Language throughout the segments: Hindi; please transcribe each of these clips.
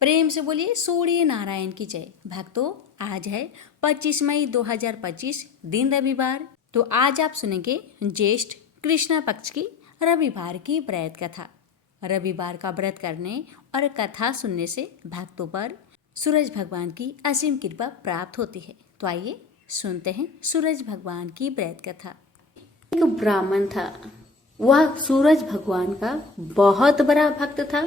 प्रेम से बोलिए सूर्य नारायण की जय। भक्तों, आज है 25 मई 2025, दिन रविवार। तो आज आप सुनेंगे ज्येष्ठ कृष्ण पक्ष की रविवार की व्रत कथा। रविवार का व्रत करने और कथा सुनने से भक्तों पर सूरज भगवान की असीम कृपा प्राप्त होती है। तो आइए सुनते हैं सूरज भगवान की व्रत कथा। एक ब्राह्मण था। वह सूरज भगवान का बहुत बड़ा भक्त था।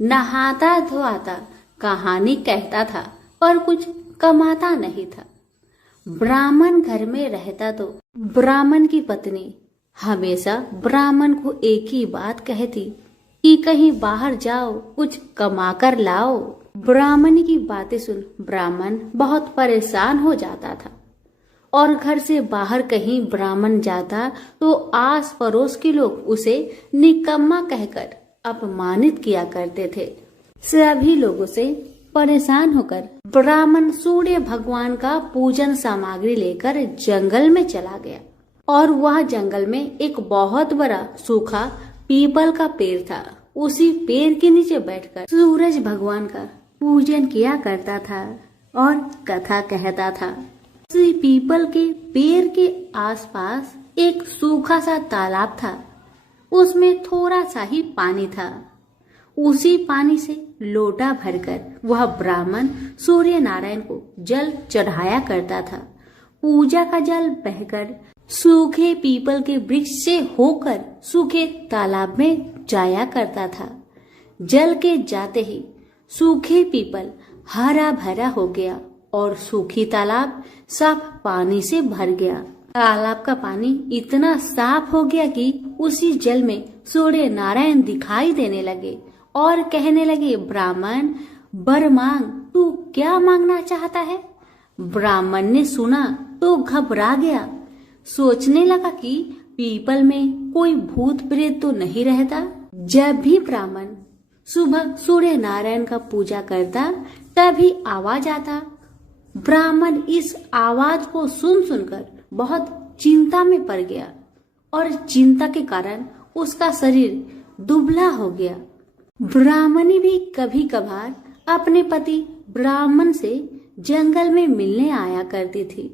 नहाता धोआता कहानी कहता था पर कुछ कमाता नहीं था। ब्राह्मण घर में रहता तो ब्राह्मण की पत्नी हमेशा ब्राह्मण को एक ही बात कहती कि कहीं बाहर जाओ, कुछ कमा कर लाओ। ब्राह्मण की बातें सुन ब्राह्मण बहुत परेशान हो जाता था और घर से बाहर कहीं ब्राह्मण जाता तो आस पड़ोस के लोग उसे निकम्मा कहकर अपमानित किया करते थे। सभी लोगों से परेशान होकर ब्राह्मण सूर्य भगवान का पूजन सामग्री लेकर जंगल में चला गया और वह जंगल में एक बहुत बड़ा सूखा पीपल का पेड़ था। उसी पेड़ के नीचे बैठकर सूरज भगवान का पूजन किया करता था और कथा कहता था। उसी पीपल के पेड़ के आसपास एक सूखा सा तालाब था। उसमें थोड़ा सा ही पानी था। उसी पानी से लोटा भरकर वह ब्राह्मण सूर्य नारायण को जल चढ़ाया करता था। पूजा का जल बहकर सूखे पीपल के वृक्ष से होकर सूखे तालाब में जाया करता था। जल के जाते ही सूखे पीपल हरा भरा हो गया और सूखी तालाब साफ पानी से भर गया। तालाब का पानी इतना साफ हो गया कि उसी जल में सूर्य नारायण दिखाई देने लगे और कहने लगे, ब्राह्मण वर मांग, तू क्या मांगना चाहता है? ब्राह्मण ने सुना तो घबरा गया। सोचने लगा कि पीपल में कोई भूत प्रेत तो नहीं रहता। जब भी ब्राह्मण सुबह सूर्य नारायण का पूजा करता तभी आवाज आता। ब्राह्मण इस आवाज को सुनकर बहुत चिंता में पड़ गया और चिंता के कारण उसका शरीर दुबला हो गया। ब्राह्मणी भी कभी कभार अपने पति ब्राह्मण से जंगल में मिलने आया करती थी।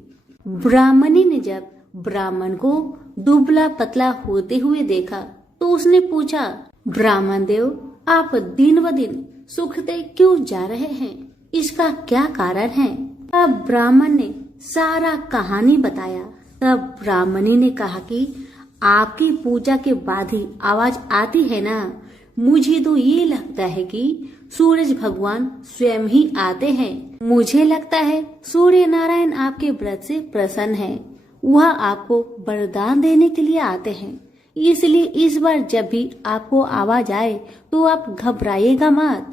ब्राह्मणी ने जब ब्राह्मण को दुबला पतला होते हुए देखा तो उसने पूछा, ब्राह्मण देव, आप दिन ब दिन सूखते क्यों जा रहे हैं? इसका क्या कारण है? तब ब्राह्मण ने सारा कहानी बताया। तब ब्राह्मणी ने कहा कि आपकी पूजा के बाद ही आवाज आती है ना, मुझे तो ये लगता है कि सूरज भगवान स्वयं ही आते हैं। मुझे लगता है सूर्य नारायण आपके व्रत से प्रसन्न है। वह आपको वरदान देने के लिए आते हैं। इसलिए इस बार जब भी आपको आवाज आए तो आप घबराइएगा मत,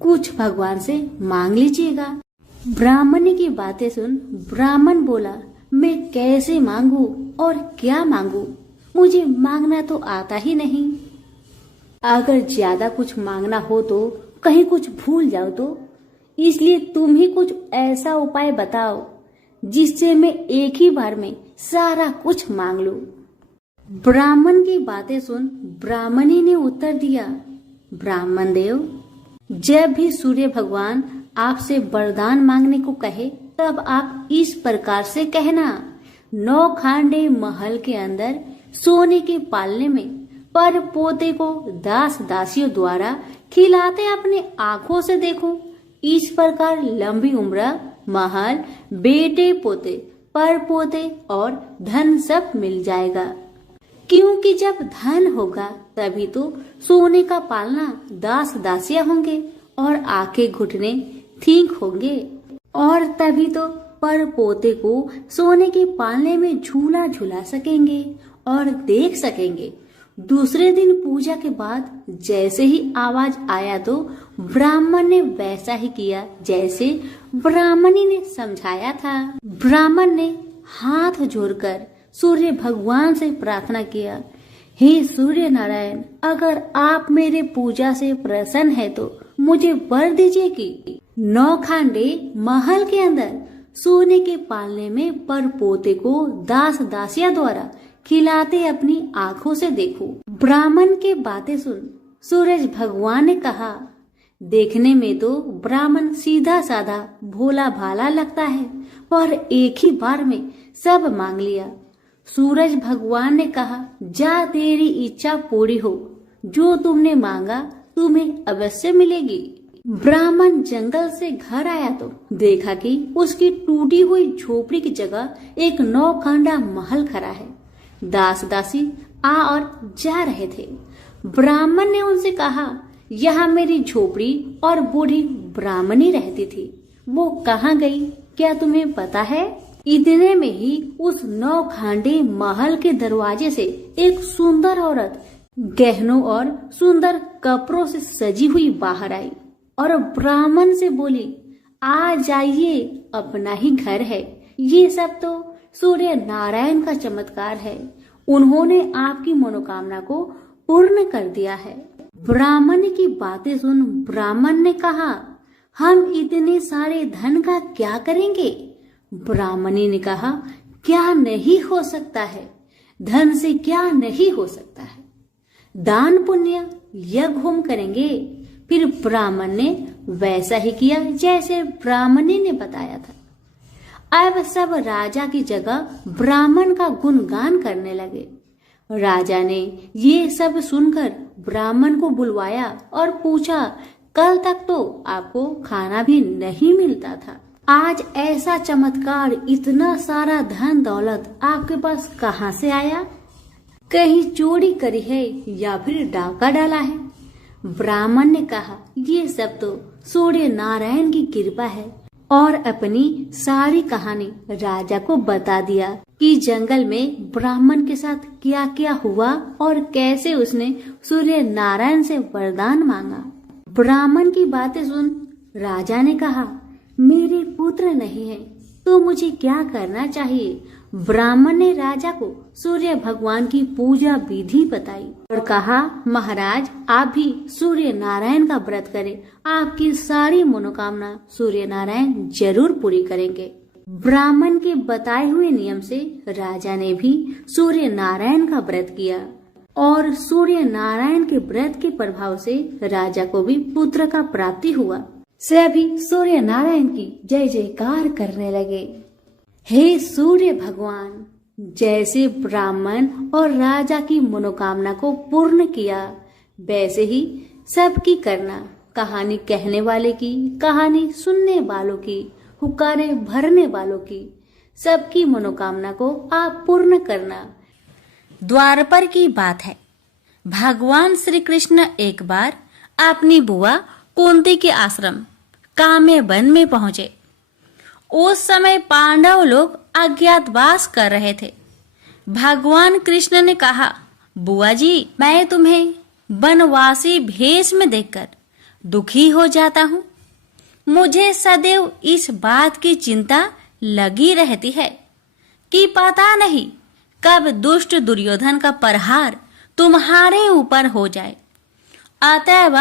कुछ भगवान से मांग लीजिएगा। ब्राह्मणी की बातें सुन ब्राह्मण बोला, मैं कैसे मांगू और क्या मांगू? मुझे मांगना तो आता ही नहीं। अगर ज्यादा कुछ मांगना हो तो कहीं कुछ भूल जाओ तो, इसलिए तुम ही कुछ ऐसा उपाय बताओ जिससे मैं एक ही बार में सारा कुछ मांग लूं। ब्राह्मण की बातें सुन ब्राह्मणी ने उत्तर दिया, ब्राह्मण देव, जब भी सूर्य भगवान आपसे वरदान मांगने को कहे तब आप इस प्रकार से कहना, 9 खांडे महल के अंदर सोने के पालने में पर पोते को दास दासियों द्वारा खिलाते अपने आंखों से देखो। इस प्रकार लंबी उम्र, महल, बेटे पोते, पर पोते और धन सब मिल जाएगा। क्योंकि जब धन होगा तभी तो सोने का पालना दास दासियां होंगे और आंखें घुटने ठीक होंगे और तभी तो पर पोते को सोने के पालने में झूला झूला सकेंगे और देख सकेंगे। दूसरे दिन पूजा के बाद जैसे ही आवाज आया तो ब्राह्मण ने वैसा ही किया जैसे ब्राह्मणी ने समझाया था। ब्राह्मण ने हाथ जोड़कर सूर्य भगवान से प्रार्थना किया, हे सूर्य नारायण, अगर आप मेरे पूजा से प्रसन्न है तो मुझे वर दीजिए कि 9 खांडे महल के अंदर सोने के पालने में पर पोते को दास दासिया द्वारा खिलाते अपनी आंखों से देखो। ब्राह्मण की बातें सुन सूरज भगवान ने कहा, देखने में तो ब्राह्मण सीधा साधा भोला भाला लगता है, पर एक ही बार में सब मांग लिया। सूरज भगवान ने कहा, जा तेरी इच्छा पूरी हो, जो तुमने मांगा तुम्हें अवश्य मिलेगी। ब्राह्मण जंगल से घर आया तो देखा कि उसकी टूटी हुई झोपड़ी की जगह एक नौखंडा महल खड़ा है। दास दासी आ और जा रहे थे। ब्राह्मण ने उनसे कहा, यहाँ मेरी झोपड़ी और बूढ़ी ब्राह्मणी रहती थी, वो कहाँ गई, क्या तुम्हें पता है? इतने में ही उस नौखंडे महल के दरवाजे से एक सुंदर औरत गहनों और सुंदर कपड़ों से सजी हुई बाहर आई और ब्राह्मण से बोली, आ जाइए, अपना ही घर है। ये सब तो सूर्य नारायण का चमत्कार है, उन्होंने आपकी मनोकामना को पूर्ण कर दिया है। ब्राह्मण की बातें सुन ब्राह्मण ने कहा, हम इतने सारे धन का क्या करेंगे? ब्राह्मणी ने कहा, क्या नहीं हो सकता है, धन से क्या नहीं हो सकता है, दान पुण्य यज्ञ होम करेंगे। फिर ब्राह्मण ने वैसा ही किया जैसे ब्राह्मणी ने बताया था। अब सब राजा की जगह ब्राह्मण का गुणगान करने लगे। राजा ने ये सब सुनकर ब्राह्मण को बुलवाया और पूछा, कल तक तो आपको खाना भी नहीं मिलता था, आज ऐसा चमत्कार, इतना सारा धन दौलत आपके पास कहाँ से आया? कहीं चोरी करी है या फिर डाका डाला है? ब्राह्मण ने कहा, ये सब तो सूर्य नारायण की कृपा है, और अपनी सारी कहानी राजा को बता दिया कि जंगल में ब्राह्मण के साथ क्या क्या हुआ और कैसे उसने सूर्य नारायण से वरदान मांगा। ब्राह्मण की बातें सुन राजा ने कहा, मेरे पुत्र नहीं है तो मुझे क्या करना चाहिए? ब्राह्मण ने राजा को सूर्य भगवान की पूजा विधि बताई और कहा, महाराज आप भी सूर्य नारायण का व्रत करें, आपकी सारी मनोकामना सूर्य नारायण जरूर पूरी करेंगे। ब्राह्मण के बताए हुए नियम से राजा ने भी सूर्य नारायण का व्रत किया और सूर्य नारायण के व्रत के प्रभाव से राजा को भी पुत्र का प्राप्ति हुआ। सभी सूर्य नारायण की जय जयकार करने लगे। हे सूर्य भगवान, जैसे ब्राह्मण और राजा की मनोकामना को पूर्ण किया, वैसे ही सबकी करना, कहानी कहने वाले की, कहानी सुनने वालों की, हुक्कारे भरने वालों की, सबकी मनोकामना को आप पूर्ण करना। द्वारपर की बात है। भगवान श्री कृष्ण एक बार अपनी बुआ कुंती के आश्रम काम्य वन में पहुंचे। उस समय पांडव लोग अज्ञातवास कर रहे थे। भगवान कृष्ण ने कहा, बुआ जी, मैं तुम्हें वनवासी भेष में देखकर दुखी हो जाता हूँ। मुझे सदैव इस बात की चिंता लगी रहती है कि पता नहीं कब दुष्ट दुर्योधन का प्रहार तुम्हारे ऊपर हो जाए। अतएव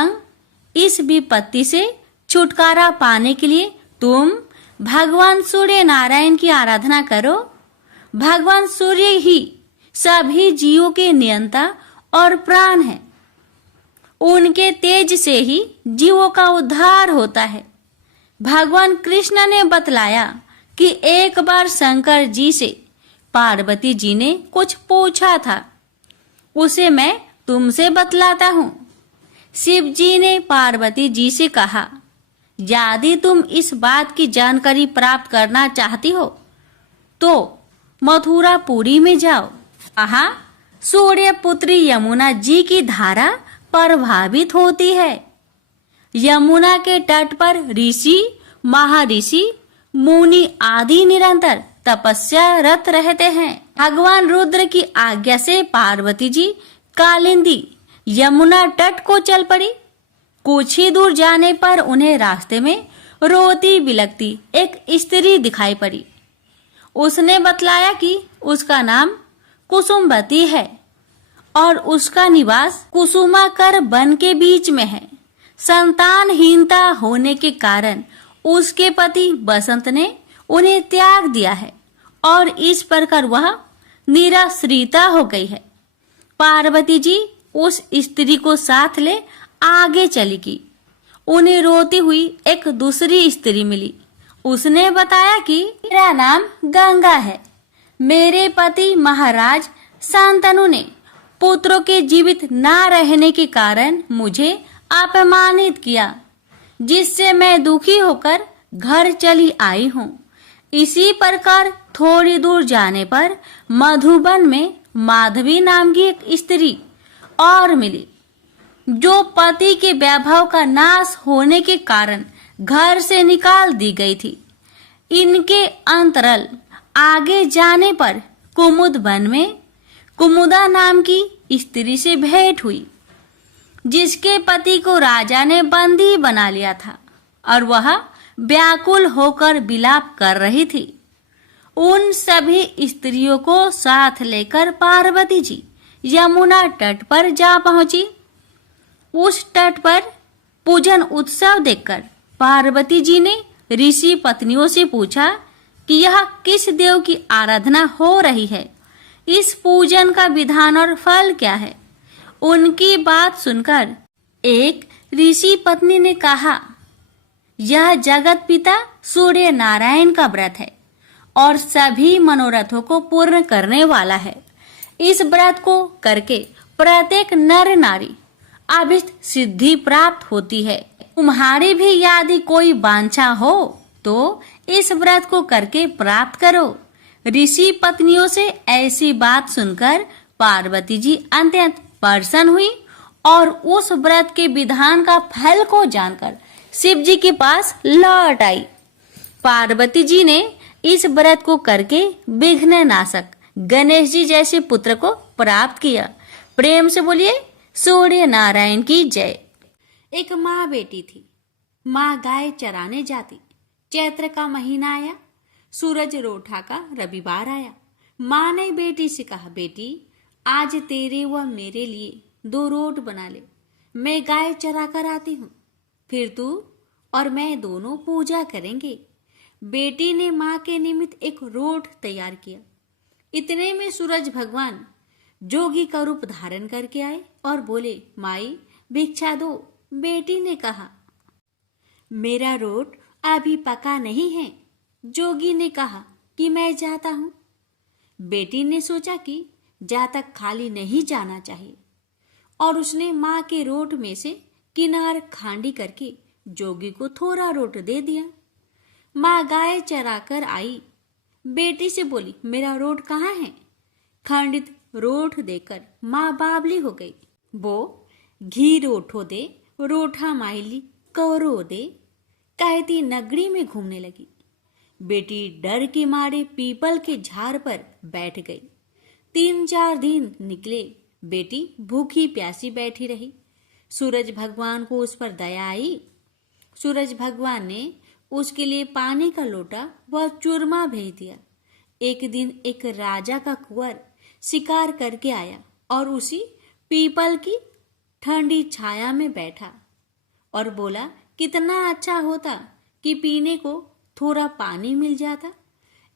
इस विपत्ति से छुटकारा पाने के लिए तुम भगवान सूर्य नारायण की आराधना करो। भगवान सूर्य ही सभी जीवों के नियंता और प्राण है। उनके तेज से ही जीवों का उद्धार होता है। भगवान कृष्ण ने बतलाया कि एक बार शंकर जी से पार्वती जी ने कुछ पूछा था, उसे मैं तुमसे बतलाता हूँ। शिव जी ने पार्वती जी से कहा, यदि तुम इस बात की जानकारी प्राप्त करना चाहती हो तो मथुरापुरी में जाओ। वहाँ सूर्य पुत्री यमुना जी की धारा प्रभावित होती है। यमुना के तट पर ऋषि, महर्षि, मुनि आदि निरंतर तपस्या रत रहते हैं। भगवान रुद्र की आज्ञा से पार्वती जी कालिंदी यमुना तट को चल पड़ी। कुछ ही दूर जाने पर उन्हें रास्ते में रोती बिलखती एक स्त्री दिखाई पड़ी। उसने बतलाया कि उसका नाम कुसुमवती है और उसका निवास कुसुमाकर वन के बीच में है। संतानहीनता होने के कारण उसके पति बसंत ने उन्हें त्याग दिया है और इस प्रकार वह निराश्रिता हो गई है। पार्वती जी उस स्त्री को साथ ले आगे चली गई। उन्हें रोती हुई एक दूसरी स्त्री मिली। उसने बताया कि मेरा नाम गंगा है। मेरे पति महाराज शांतनु ने पुत्रों के जीवित न रहने के कारण मुझे अपमानित किया, जिससे मैं दुखी होकर घर चली आई हूँ। इसी प्रकार थोड़ी दूर जाने पर मधुबन में माधवी नाम की एक स्त्री और मिली, जो पति के वैभव का नाश होने के कारण घर से निकाल दी गई थी। इनके अंतरल आगे जाने पर कुमुद वन में कुमुदा नाम की स्त्री से भेंट हुई, जिसके पति को राजा ने बंदी बना लिया था और वह व्याकुल होकर विलाप कर रही थी। उन सभी स्त्रियों को साथ लेकर पार्वती जी यमुना तट पर जा पहुंची। उस तट पर पूजन उत्सव देखकर पार्वती जी ने ऋषि पत्नियों से पूछा कि यह किस देव की आराधना हो रही है, इस पूजन का विधान और फल क्या है। उनकी बात सुनकर एक ऋषि पत्नी ने कहा, यह जगत पिता सूर्य नारायण का व्रत है और सभी मनोरथों को पूर्ण करने वाला है। इस व्रत को करके प्रत्येक नर नारी अभिष्ट सिद्धि प्राप्त होती है। तुम्हारी भी यदि कोई वांछा हो तो इस व्रत को करके प्राप्त करो। ऋषि पत्नियों से ऐसी बात सुनकर पार्वती जी अत्यंत प्रसन्न हुई और उस व्रत के विधान का फल को जानकर शिव जी के पास लौट आई। पार्वती जी ने इस व्रत को करके विघ्न नाशक गणेश जी जैसे पुत्र को प्राप्त किया। प्रेम से बोलिए सूर्य नारायण की जय। एक माँ बेटी थी। माँ गाय चराने जाती। चैत्र का महीना आया, सूरज रोठा का रविवार आया। माँ ने बेटी से कहा, बेटी आज तेरे व मेरे लिए 2 रोट बना ले, मैं गाय चरा कर आती हूँ, फिर तू और मैं दोनों पूजा करेंगे। बेटी ने माँ के निमित्त एक रोट तैयार किया। इतने में सूरज भगवान जोगी का रूप धारण करके आए और बोले, माई भिक्षा दो। बेटी ने कहा, मेरा रोट अभी पका नहीं है। जोगी ने कहा कि मैं जाता हूं। बेटी ने सोचा कि जा तक खाली नहीं जाना चाहिए और उसने माँ के रोट में से किनार खांडी करके जोगी को थोड़ा रोट दे दिया। माँ गाय चरा कर आई। बेटी से बोली, मेरा रोट कहाँ है? खंडित रोट देकर माँ बावली हो गई। वो घी रोठो दे, रोठा माइली कवरो दे कहती नगरी में घूमने लगी। बेटी डर के मारे पीपल के झाड़ पर बैठ गई। 3-4 दिन निकले। बेटी भूखी प्यासी बैठी रही। सूरज भगवान को उस पर दया आई। सूरज भगवान ने उसके लिए पानी का लोटा व चूरमा भेज दिया। एक दिन एक राजा का कुंवर शिकार करके आया और उसी पीपल की ठंडी छाया में बैठा और बोला, कितना अच्छा होता कि पीने को थोड़ा पानी मिल जाता।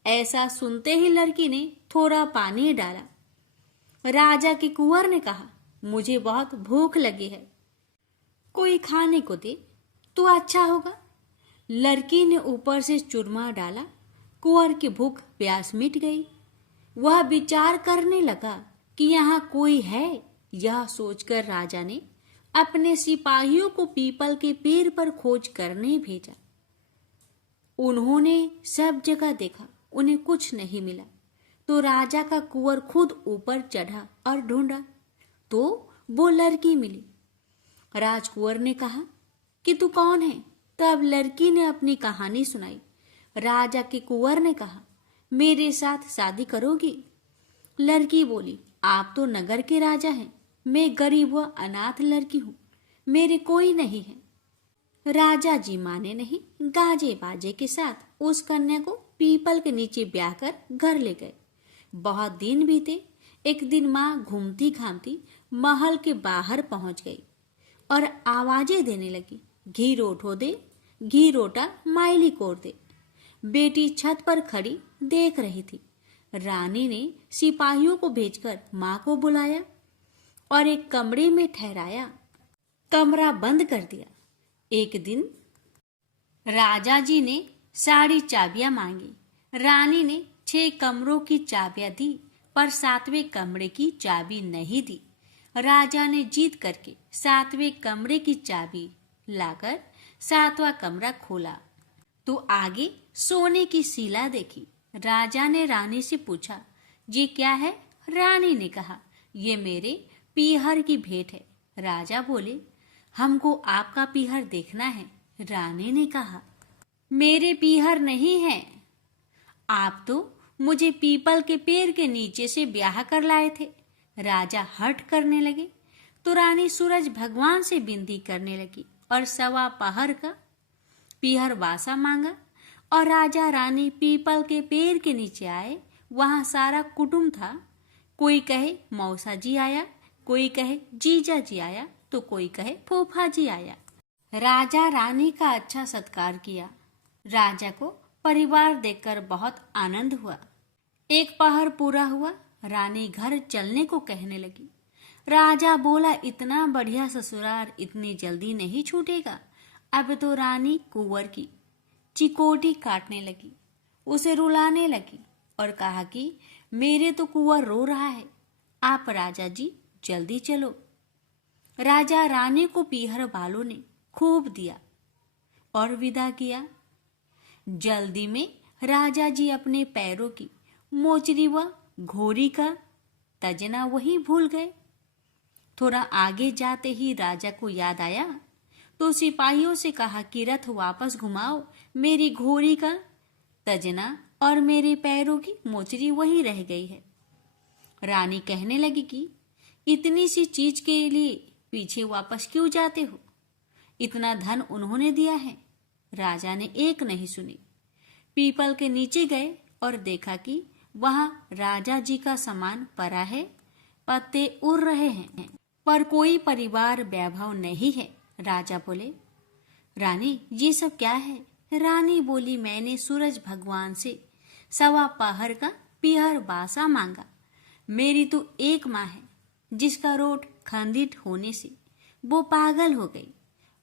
ऐसा सुनते ही लड़की ने थोड़ा पानी डाला। राजा के कुंवर ने कहा, मुझे बहुत भूख लगी है, कोई खाने को दे तो अच्छा होगा। लड़की ने ऊपर से चूरमा डाला। कुंवर की भूख प्यास मिट गई। वह विचार करने लगा कि यहाँ कोई है। यह सोचकर राजा ने अपने सिपाहियों को पीपल के पेड़ पर खोज करने भेजा। उन्होंने सब जगह देखा, उन्हें कुछ नहीं मिला। तो राजा का कुंवर खुद ऊपर चढ़ा और ढूंढा तो वो लड़की मिली। राजकुंवर ने कहा कि तू कौन है? तब लड़की ने अपनी कहानी सुनाई। राजा के कुंवर ने कहा, मेरे साथ शादी करोगी? लड़की बोली, आप तो नगर के राजा हैं, मैं गरीब व अनाथ लड़की हूँ, मेरे कोई नहीं है। राजा जी माने नहीं। गाजे बाजे के साथ उस कन्या को पीपल के नीचे ब्याह कर घर ले गए। बहुत दिन बीते। एक दिन माँ घूमती घामती महल के बाहर पहुंच गई और आवाजें देने लगी, घी रोठो दे, घी रोटा माइली कोर दे। बेटी छत पर खड़ी देख रही थी। रानी ने सिपाहियों को भेजकर माँ को बुलाया और एक कमरे में ठहराया। कमरा बंद कर दिया। एक दिन राजा जी ने सारी चाबियां मांगी। रानी ने 6 कमरों की चाबियां दी, पर 7वें कमरे की चाबी नहीं दी। राजा ने जीत करके 7वें कमरे की चाबी लाकर 7वां कमरा खोला तो आगे सोने की शिला देखी। राजा ने रानी से पूछा, ये क्या है? रानी ने कहा, ये मेरे पीहर की भेंट है। राजा बोले, हमको आपका पीहर देखना है। रानी ने कहा, मेरे पीहर नहीं है, आप तो मुझे पीपल के पेड़ के नीचे से ब्याह कर लाए थे। राजा हठ करने लगे तो रानी सूरज भगवान से विनती करने लगी और 1.25 पहर का पीहर बासा मांगा। और राजा रानी पीपल के पेड़ के नीचे आए। वहां सारा कुटुंब था। कोई कहे मौसा जी आया, कोई कहे जीजा जी आया, तो कोई कहे फूफा जी आया। राजा रानी का अच्छा सत्कार किया। राजा को परिवार देखकर बहुत आनंद हुआ। 1 पहर पूरा हुआ। रानी घर चलने को कहने लगी। राजा बोला, इतना बढ़िया ससुराल इतनी जल्दी नहीं छूटेगा। अब तो रानी कुंवर की चिकोटी काटने लगी, उसे रुलाने लगी और कहा कि मेरे तो कुंवर रो रहा है, आप राजा जी जल्दी चलो। राजा रानी को पीहर वालों ने खूब दिया और विदा किया। जल्दी में राजा जी अपने पैरों की मोचरी व घोड़ी का तजना वही भूल गए। थोड़ा आगे जाते ही राजा को याद आया तो सिपाहियों से कहा कि रथ वापस घुमाओ, मेरी घोड़ी का तजना और मेरे पैरों की मोचरी वही रह गई है। रानी कहने लगी कि इतनी सी चीज के लिए पीछे वापस क्यों जाते हो? इतना धन उन्होंने दिया है। राजा ने एक नहीं सुनी। पीपल के नीचे गए और देखा कि वहां राजा जी का सामान पड़ा है, पत्ते उड़ रहे हैं, पर कोई परिवार वैभव नहीं है। राजा बोले, रानी ये सब क्या है? रानी बोली, मैंने सूरज भगवान से 1.25 पहर का पीहर बासा मांगा। मेरी तो एक माँ है जिसका रोट खंडित होने से वो पागल हो गई।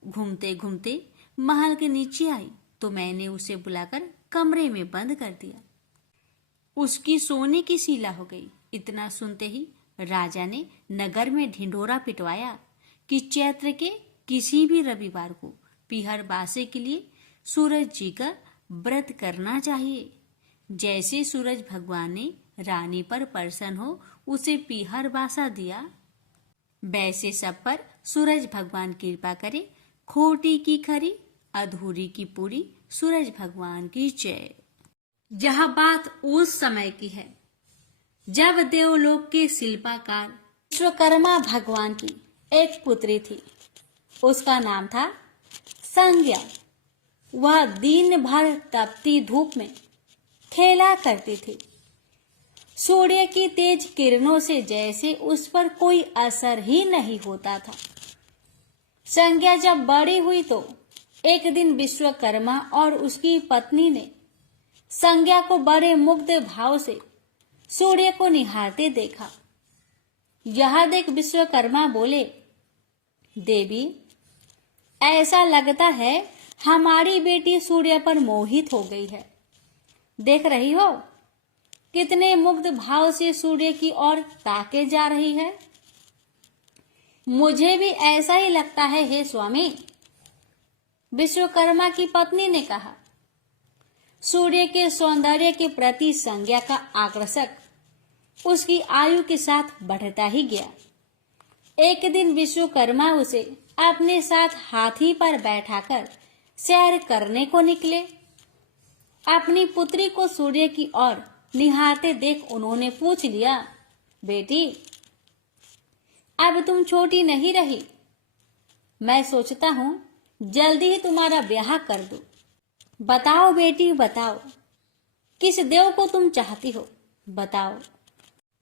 घूमते घूमते महल के नीचे आई तो मैंने उसे बुलाकर कमरे में बंद कर दिया। उसकी सोने की शिला हो गई। इतना सुनते ही राजा ने नगर में ढिंढोरा पिटवाया कि चैत्र के किसी भी रविवार को पीहर बासे के लिए सूरज जी का व्रत करना चाहिए। जैसे सूरज भगवान ने रानी पर प्रसन्न हो उसे पीहर बासा दिया, वैसे सब पर सूरज भगवान कृपा करे। खोटी की खरी, अधूरी की पूरी, सूरज भगवान की जय। यह बात उस समय की है जब देवलोक के शिल्पकार विश्वकर्मा भगवान की एक पुत्री थी। उसका नाम था संज्ञा। वह दिन भर तपती धूप में खेला करती थी। सूर्य की तेज किरणों से जैसे उस पर कोई असर ही नहीं होता था। संज्ञा जब बड़ी हुई तो एक दिन विश्वकर्मा और उसकी पत्नी ने संज्ञा को बड़े मुग्ध भाव से सूर्य को निहारते देखा। यह देख विश्वकर्मा बोले, देवी, ऐसा लगता है हमारी बेटी सूर्य पर मोहित हो गई है। देख रही हो कितने मुग्ध भाव से सूर्य की ओर ताके जा रही है। मुझे भी ऐसा ही लगता है हे स्वामी। विश्वकर्मा की पत्नी ने कहा। सूर्य के सौंदर्य के प्रति संज्ञा का आकर्षक उसकी आयु के साथ बढ़ता ही गया। एक दिन विश्वकर्मा उसे अपने साथ हाथी पर बैठाकर सैर करने को निकले। अपनी पुत्री को सूर्य की ओर निहारते देख उन्होंने पूछ लिया, बेटी, अब तुम छोटी नहीं रही। मैं सोचता हूं जल्दी ही तुम्हारा ब्याह कर दूं। बताओ बेटी, बताओ, किस देव को तुम चाहती हो? बताओ।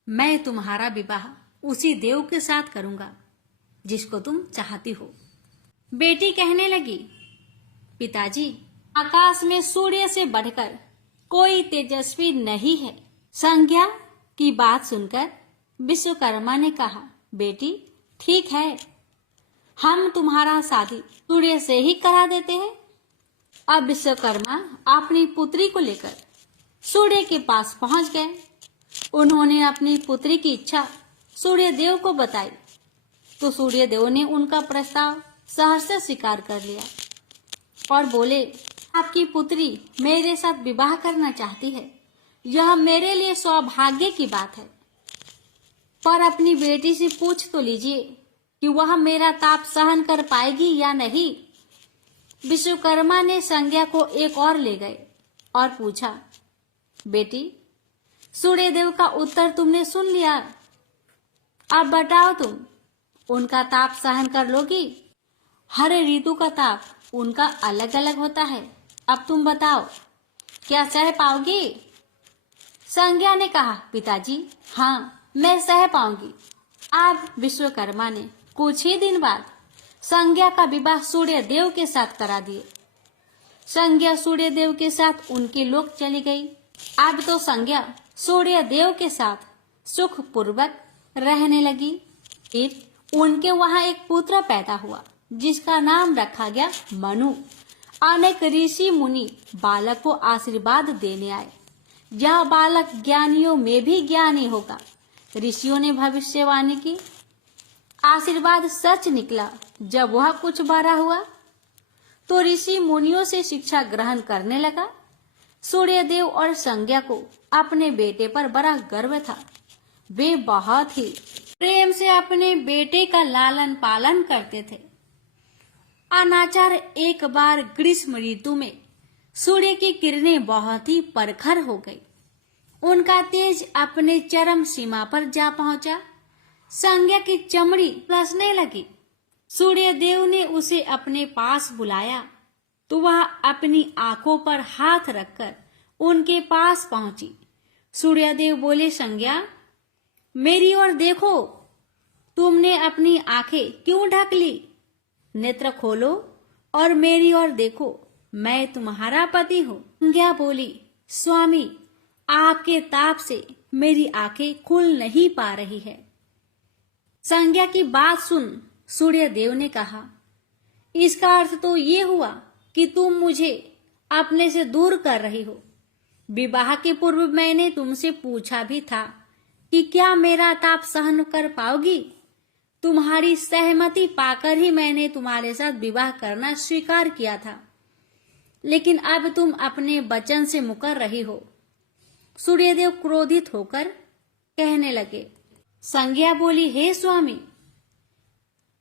मैं तुम्हारा विवाह उसी देव के साथ करूंगा जिसको तुम चाहती हो। बेटी कहने लगी, पिताजी, आकाश में सूर्य से बढ़कर कोई तेजस्वी नहीं है। संज्ञा की बात सुनकर विश्वकर्मा ने कहा, बेटी, ठीक है, हम तुम्हारा शादी सूर्य से ही करा देते हैं। अब विश्वकर्मा अपनी पुत्री को लेकर सूर्य के पास पहुंच गए। उन्होंने अपनी पुत्री की इच्छा सूर्य देव को बताई तो सूर्य देव ने उनका प्रस्ताव सहर्ष स्वीकार कर लिया और बोले, आपकी पुत्री मेरे साथ विवाह करना चाहती है, यह मेरे लिए सौभाग्य की बात है, पर अपनी बेटी से पूछ तो लीजिए कि वह मेरा ताप सहन कर पाएगी या नहीं। विश्वकर्मा ने संज्ञा को एक और ले गए और पूछा, बेटी सूर्यदेव का उत्तर तुमने सुन लिया, अब बताओ तुम उनका ताप सहन कर लोगी? हर ऋतु का ताप उनका अलग अलग होता है, अब तुम बताओ क्या सह पाओगी? संज्ञा ने कहा, पिताजी हाँ मैं सह पाऊंगी। अब विश्वकर्मा ने कुछ ही दिन बाद संज्ञा का विवाह सूर्य देव के साथ करा दिए। संज्ञा सूर्य देव के साथ उनके लोक चली गई। अब तो संज्ञा सूर्य देव के साथ सुख पूर्वक रहने लगी। फिर उनके वहां एक पुत्र पैदा हुआ जिसका नाम रखा गया मनु। अनेक ऋषि मुनि बालक को आशीर्वाद देने आए, यह बालक ज्ञानियों में भी ज्ञानी होगा। ऋषियों ने भविष्यवाणी की, आशीर्वाद सच निकला। जब वह कुछ बड़ा हुआ तो ऋषि मुनियों से शिक्षा ग्रहण करने लगा। सूर्यदेव और संज्ञा को अपने बेटे पर बड़ा गर्व था। वे बहुत ही प्रेम से अपने बेटे का लालन पालन करते थे। अनाचार एक बार ग्रीष्म ऋतु में सूर्य की किरणें बहुत ही प्रखर हो गई। उनका तेज अपने चरम सीमा पर जा पहुंचा। संज्ञा की चमड़ी रसने लगी। सूर्यदेव ने उसे अपने पास बुलाया तो वह अपनी आंखों पर हाथ रखकर उनके पास पहुंची। सूर्यदेव बोले, संज्ञा मेरी ओर देखो, तुमने अपनी आंखें क्यों ढक ली? नेत्र खोलो और मेरी ओर देखो, मैं तुम्हारा पति हूँ। संज्ञा बोली, स्वामी आपके ताप से मेरी आंखें खुल नहीं पा रही है। संज्ञा की बात सुन सूर्यदेव ने कहा, इसका अर्थ तो ये हुआ कि तुम मुझे अपने से दूर कर रही हो। विवाह के पूर्व मैंने तुमसे पूछा भी था कि क्या मेरा ताप सहन कर पाओगी। तुम्हारी सहमति पाकर ही मैंने तुम्हारे साथ विवाह करना स्वीकार किया था, लेकिन अब तुम अपने वचन से मुकर रही हो। सूर्यदेव क्रोधित होकर कहने लगे। संज्ञा बोली, हे स्वामी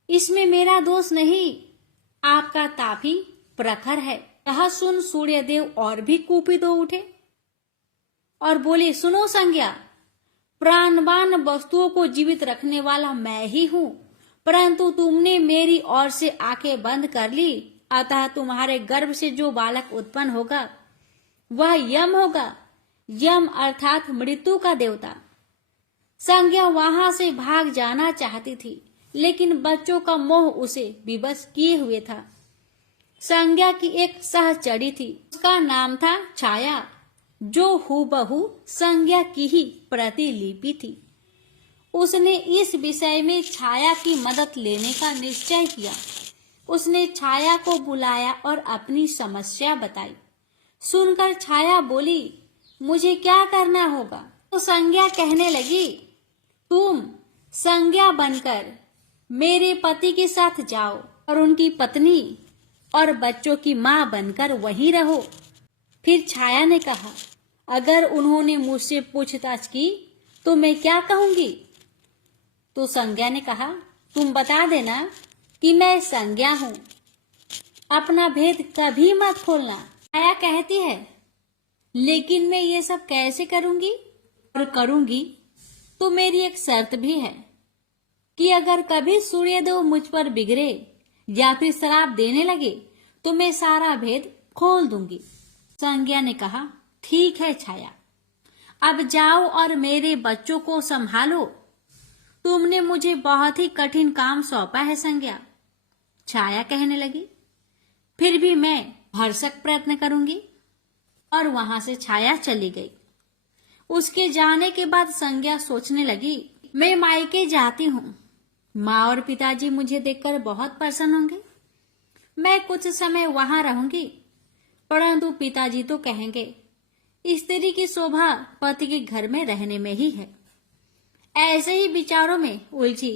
इसमें मेरा दोष नहीं, आपका ताप ही प्रखर है। यह सुन सूर्यदेव और भी कुपित हो उठे और बोले, सुनो संज्ञा, प्राणवान वस्तुओं को जीवित रखने वाला मैं ही हूँ, परंतु तुमने मेरी ओर से आंखें बंद कर ली, अतः तुम्हारे गर्भ से जो बालक उत्पन्न होगा वह यम होगा। यम अर्थात मृत्यु का देवता। संज्ञा वहां से भाग जाना चाहती थी, लेकिन बच्चों का मोह उसे विवश किए हुए था। संज्ञा की एक सहचरी थी, उसका नाम था छाया, जो हूबहू संज्ञा की ही प्रतिलिपि थी। उसने इस विषय में छाया की मदद लेने का निश्चय किया। उसने छाया को बुलाया और अपनी समस्या बताई। सुनकर छाया बोली, मुझे क्या करना होगा? तो संज्ञा कहने लगी, तुम संज्ञा बनकर मेरे पति के साथ जाओ और उनकी पत्नी और बच्चों की मां बनकर वहीं रहो। फिर छाया ने कहा, अगर उन्होंने मुझसे पूछताछ की तो मैं क्या कहूंगी? तो संज्ञा ने कहा, तुम बता देना कि मैं संज्ञा हूँ, अपना भेद कभी मत खोलना। छाया कहती है, लेकिन मैं ये सब कैसे करूंगी? और करूंगी तो मेरी एक शर्त भी है कि अगर कभी सूर्यदेव मुझ पर बिगड़े या फिर श्राप देने लगे तो मैं सारा भेद खोल दूंगी। संज्ञा ने कहा, ठीक है छाया, अब जाओ और मेरे बच्चों को संभालो। तुमने मुझे बहुत ही कठिन काम सौंपा है संज्ञा। छाया कहने लगी, फिर भी मैं भरसक प्रयत्न करूंगी। और वहां से छाया चली गई। उसके जाने के बाद संज्ञा सोचने लगी, मैं मायके जाती हूँ, माँ और पिताजी मुझे देखकर बहुत प्रसन्न होंगे। मैं कुछ समय वहां रहूंगी, परंतु पिताजी तो कहेंगे स्त्री की शोभा पति के घर में रहने में ही है। ऐसे ही विचारों में उलझी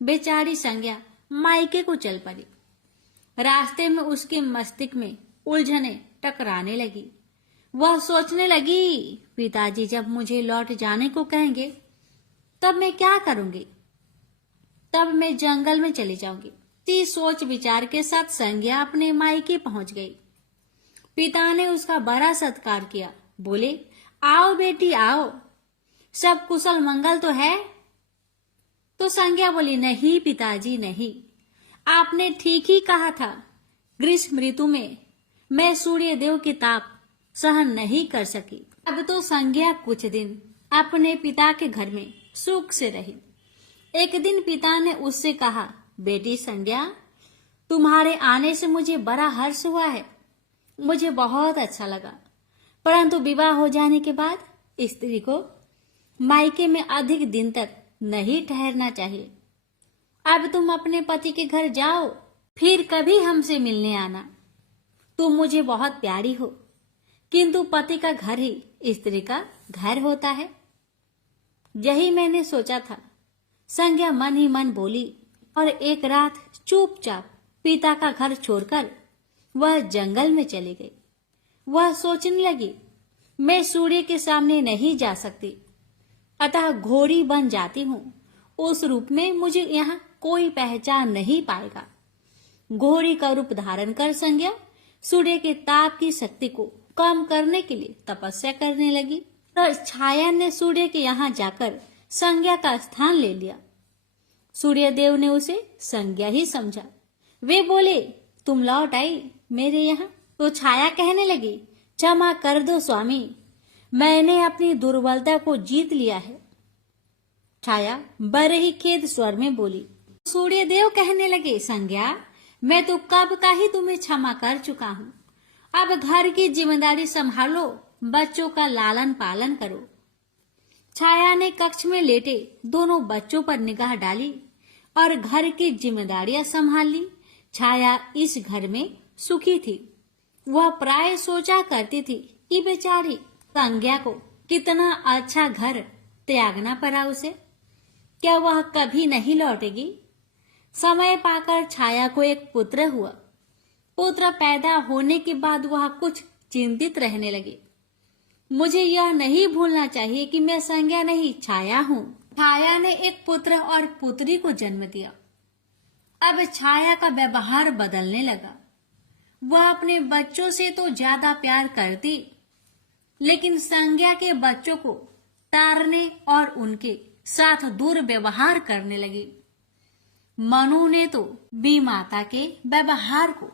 बेचारी संज्ञा मायके को चल पड़ी। रास्ते में उसके मस्तिष्क में उलझने टकराने लगी। वह सोचने लगी, पिताजी जब मुझे लौट जाने को कहेंगे तब मैं क्या करूंगी? तब मैं जंगल में चली जाऊंगी। इसी सोच विचार के साथ संज्ञा अपने मायके पहुंच गई। पिता ने उसका बड़ा सत्कार किया। बोले, आओ बेटी आओ, सब कुशल मंगल तो है? तो संज्ञा बोली, नहीं पिताजी नहीं, आपने ठीक ही कहा था। ग्रीष्म ऋतु में मैं सूर्य देव की ताप सहन नहीं कर सकी। अब तो संज्ञा कुछ दिन अपने पिता के घर में सुख से रही। एक दिन पिता ने उससे कहा, बेटी संज्ञा, तुम्हारे आने से मुझे बड़ा हर्ष हुआ है, मुझे बहुत अच्छा लगा। परंतु विवाह हो जाने के बाद स्त्री को मायके में अधिक दिन तक नहीं ठहरना चाहिए। अब तुम अपने पति के घर जाओ, फिर कभी हमसे मिलने आना। तुम मुझे बहुत प्यारी हो, किंतु पति का घर ही स्त्री का घर होता है। यही मैंने सोचा था, संज्ञा मन ही मन बोली। और एक रात चुपचाप पिता का घर छोड़कर वह जंगल में चली गई। वह सोचने लगी, मैं सूर्य के सामने नहीं जा सकती, अतः घोड़ी बन जाती हूँ। उस रूप में मुझे यहाँ कोई पहचान नहीं पाएगा। घोड़ी का रूप धारण कर संज्ञा सूर्य के ताप की शक्ति को कम करने के लिए तपस्या करने लगी। तो छाया ने सूर्य के यहाँ जाकर संज्ञा का स्थान ले लिया। सूर्य देव ने उसे संज्ञा ही समझा। वे बोले, तुम लौट आई मेरे यहाँ? तो छाया कहने लगी, क्षमा कर दो स्वामी, मैंने अपनी दुर्बलता को जीत लिया है। छाया बड़े ही खेद स्वर में बोली। सूर्य देव कहने लगे, संज्ञा, मैं तो कब का ही तुम्हें क्षमा कर चुका हूँ। अब घर की जिम्मेदारी संभालो, बच्चों का लालन पालन करो। छाया ने कक्ष में लेटे दोनों बच्चों पर निगाह डाली और घर की जिम्मेदारियां संभाल ली। छाया इस घर में सुखी थी। वह प्राय सोचा करती थी कि बेचारी संज्ञा को कितना अच्छा घर त्यागना पड़ा उसे। क्या वह कभी नहीं लौटेगी? समय पाकर छाया को एक पुत्र हुआ। पुत्र पैदा होने के बाद वह कुछ चिंतित रहने लगी। मुझे यह नहीं भूलना चाहिए कि मैं संज्ञा नहीं, छाया हूँ। छाया ने एक पुत्र और पुत्री को जन्म दिया। अब छाया का व्यवहार बदलने लगा। वह अपने बच्चों से तो ज्यादा प्यार करती, लेकिन संज्ञा के बच्चों को टारने और उनके साथ दुर्व्यवहार करने लगी। मनु ने तो बी माता के व्यवहार को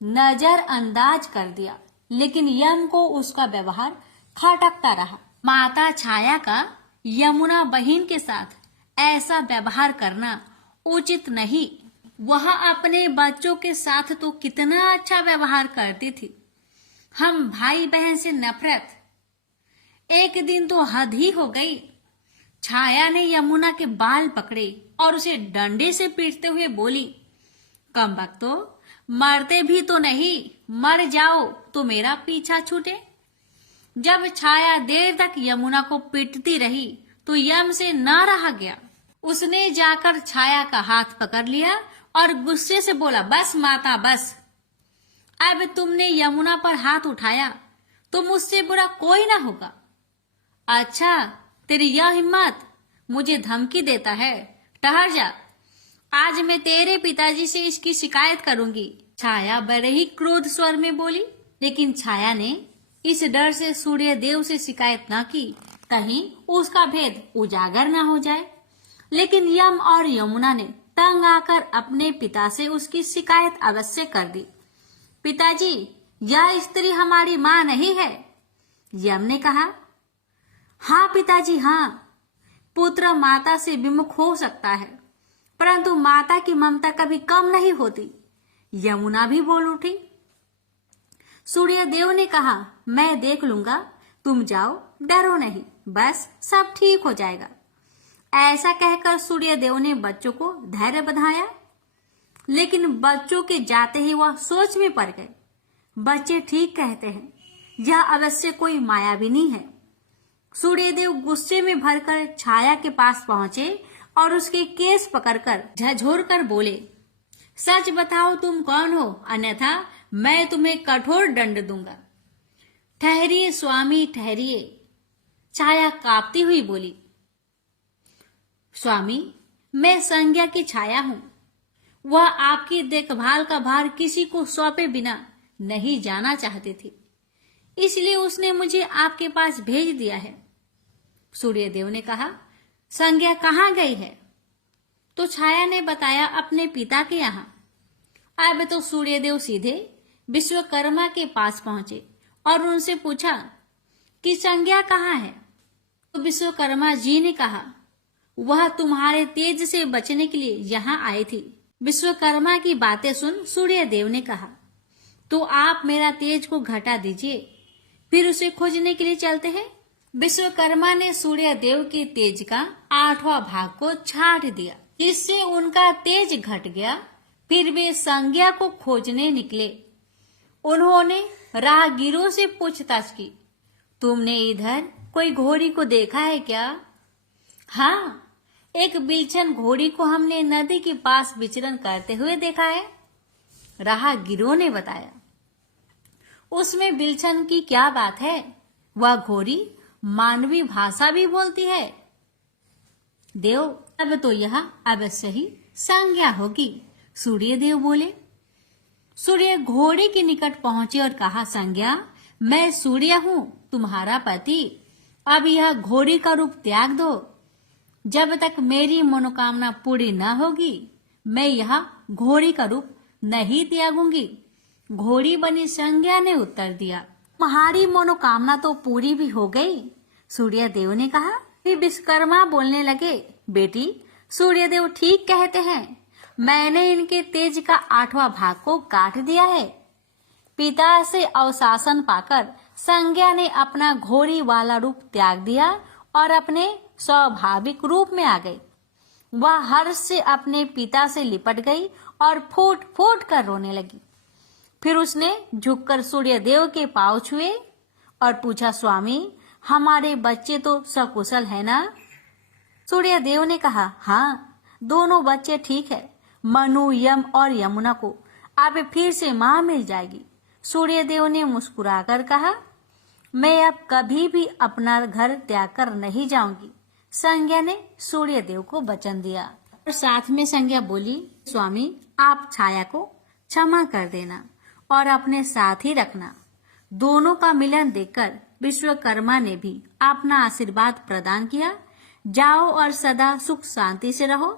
नजरअंदाज कर दिया, लेकिन यम को उसका व्यवहार खटकता रहा। माता छाया का यमुना बहन के साथ ऐसा व्यवहार करना उचित नहीं। वह अपने बच्चों के साथ तो कितना अच्छा व्यवहार करती थी। हम भाई बहन से नफरत, एक दिन तो हद ही हो गई। छाया ने यमुना के बाल पकड़े और उसे डंडे से पीटते हुए बोली, कमबख्तो, मरते भी तो नहीं, मर जाओ तो मेरा पीछा छूटे। जब छाया देर तक यमुना को पीटती रही तो यम से न रहा गया। उसने जाकर छाया का हाथ पकड़ लिया और गुस्से से बोला, बस माता बस, अब तुमने यमुना पर हाथ उठाया तो मुझसे बुरा कोई ना होगा। अच्छा, तेरी यह हिम्मत, मुझे धमकी देता है? ठहर जा, आज मैं तेरे पिताजी से इसकी शिकायत करूंगी। छाया बड़े ही क्रोध स्वर में बोली, लेकिन छाया ने इस डर से सूर्य देव से शिकायत न की, कहीं उसका भेद उजागर न हो जाए। लेकिन यम और यमुना ने तंग आकर अपने पिता से उसकी शिकायत अवश्य कर दी। पिताजी, यह स्त्री हमारी माँ नहीं है। यम ने कहा, हाँ पिताजी हाँ, पुत्र माता से विमुख हो सकता है, परंतु माता की ममता कभी कम नहीं होती। यमुना भी बोल उठी। सूर्य देव ने कहा, मैं देख लूंगा, तुम जाओ, डरो नहीं, बस सब ठीक हो जाएगा। ऐसा कहकर सूर्यदेव ने बच्चों को धैर्य बंधाया, लेकिन बच्चों के जाते ही वह सोच में पड़ गए। बच्चे ठीक कहते हैं, यह अवश्य कोई मायाविनी है। सूर्यदेव गुस्से में भरकर छाया के पास पहुंचे और उसके केस पकड़कर झकझोर कर बोले, सच बताओ तुम कौन हो, अन्यथा मैं तुम्हें कठोर दंड दूंगा। ठहरिए स्वामी ठहरिए, छाया कांपती हुई बोली। स्वामी, मैं संज्ञा की छाया हूं। वह आपकी देखभाल का भार किसी को सौंपे बिना नहीं जाना चाहती थी, इसलिए उसने मुझे आपके पास भेज दिया है। सूर्यदेव ने कहा, संज्ञा कहाँ गई है? तो छाया ने बताया, अपने पिता के यहाँ। अब तो सूर्यदेव सीधे विश्वकर्मा के पास पहुंचे और उनसे पूछा कि संज्ञा कहाँ है? तो विश्वकर्मा जी ने कहा, वह तुम्हारे तेज से बचने के लिए यहाँ आई थी। विश्वकर्मा की बातें सुन सूर्यदेव ने कहा, तो आप मेरा तेज को घटा दीजिए, फिर उसे खोजने के लिए चलते हैं। विश्वकर्मा ने सूर्यदेव के तेज का 8वां भाग को छाट दिया, जिससे उनका तेज घट गया। फिर वे संज्ञा को खोजने निकले। उन्होंने राहगीरों से पूछताछ की, तुमने इधर कोई घोड़ी को देखा है क्या? हाँ, एक बिलछन घोड़ी को हमने नदी के पास विचरण करते हुए देखा है, राहगीरों ने बताया। उसमें बिलछन की क्या बात है? वह घोड़ी मानवी भाषा भी बोलती है। देव, अब तो यह अवश्य ही संज्ञा होगी, सूर्यदेव बोले। सूर्य घोड़े के निकट पहुंचे और कहा, संज्ञा, मैं सूर्य हूं, तुम्हारा पति। अब यह घोड़ी का रूप त्याग दो। जब तक मेरी मनोकामना पूरी न होगी, मैं यह घोड़ी का रूप नहीं त्यागूंगी। घोड़ी बनी संज्ञा ने उत्तर दिया, तुम्हारी मनोकामना तो पूरी भी हो गई, सूर्यदेव ने कहा। फिर विश्वकर्मा बोलने लगे, बेटी, सूर्यदेव ठीक कहते हैं, मैंने इनके तेज का 8वां भाग को काट दिया है। पिता से अवशासन पाकर संज्ञा ने अपना घोड़ी वाला रूप त्याग दिया और अपने स्वाभाविक रूप में आ गई। वह हर्ष से अपने पिता से लिपट गई और फूट फूट कर रोने लगी। फिर उसने झुककर सूर्यदेव के पांव छुए और पूछा, स्वामी, हमारे बच्चे तो सकुशल है ना? सूर्यदेव ने कहा, हाँ, दोनों बच्चे ठीक है। मनु, यम और यमुना को अब फिर से मां मिल जाएगी। सूर्यदेव ने मुस्कुराकर कहा, मैं अब कभी भी अपना घर त्याग कर नहीं जाऊंगी। संज्ञा ने सूर्यदेव को वचन दिया और साथ में संज्ञा बोली, स्वामी, आप छाया को क्षमा कर देना और अपने साथ ही रखना। दोनों का मिलन देखकर विश्वकर्मा ने भी अपना आशीर्वाद प्रदान किया। जाओ और सदा सुख शांति से रहो।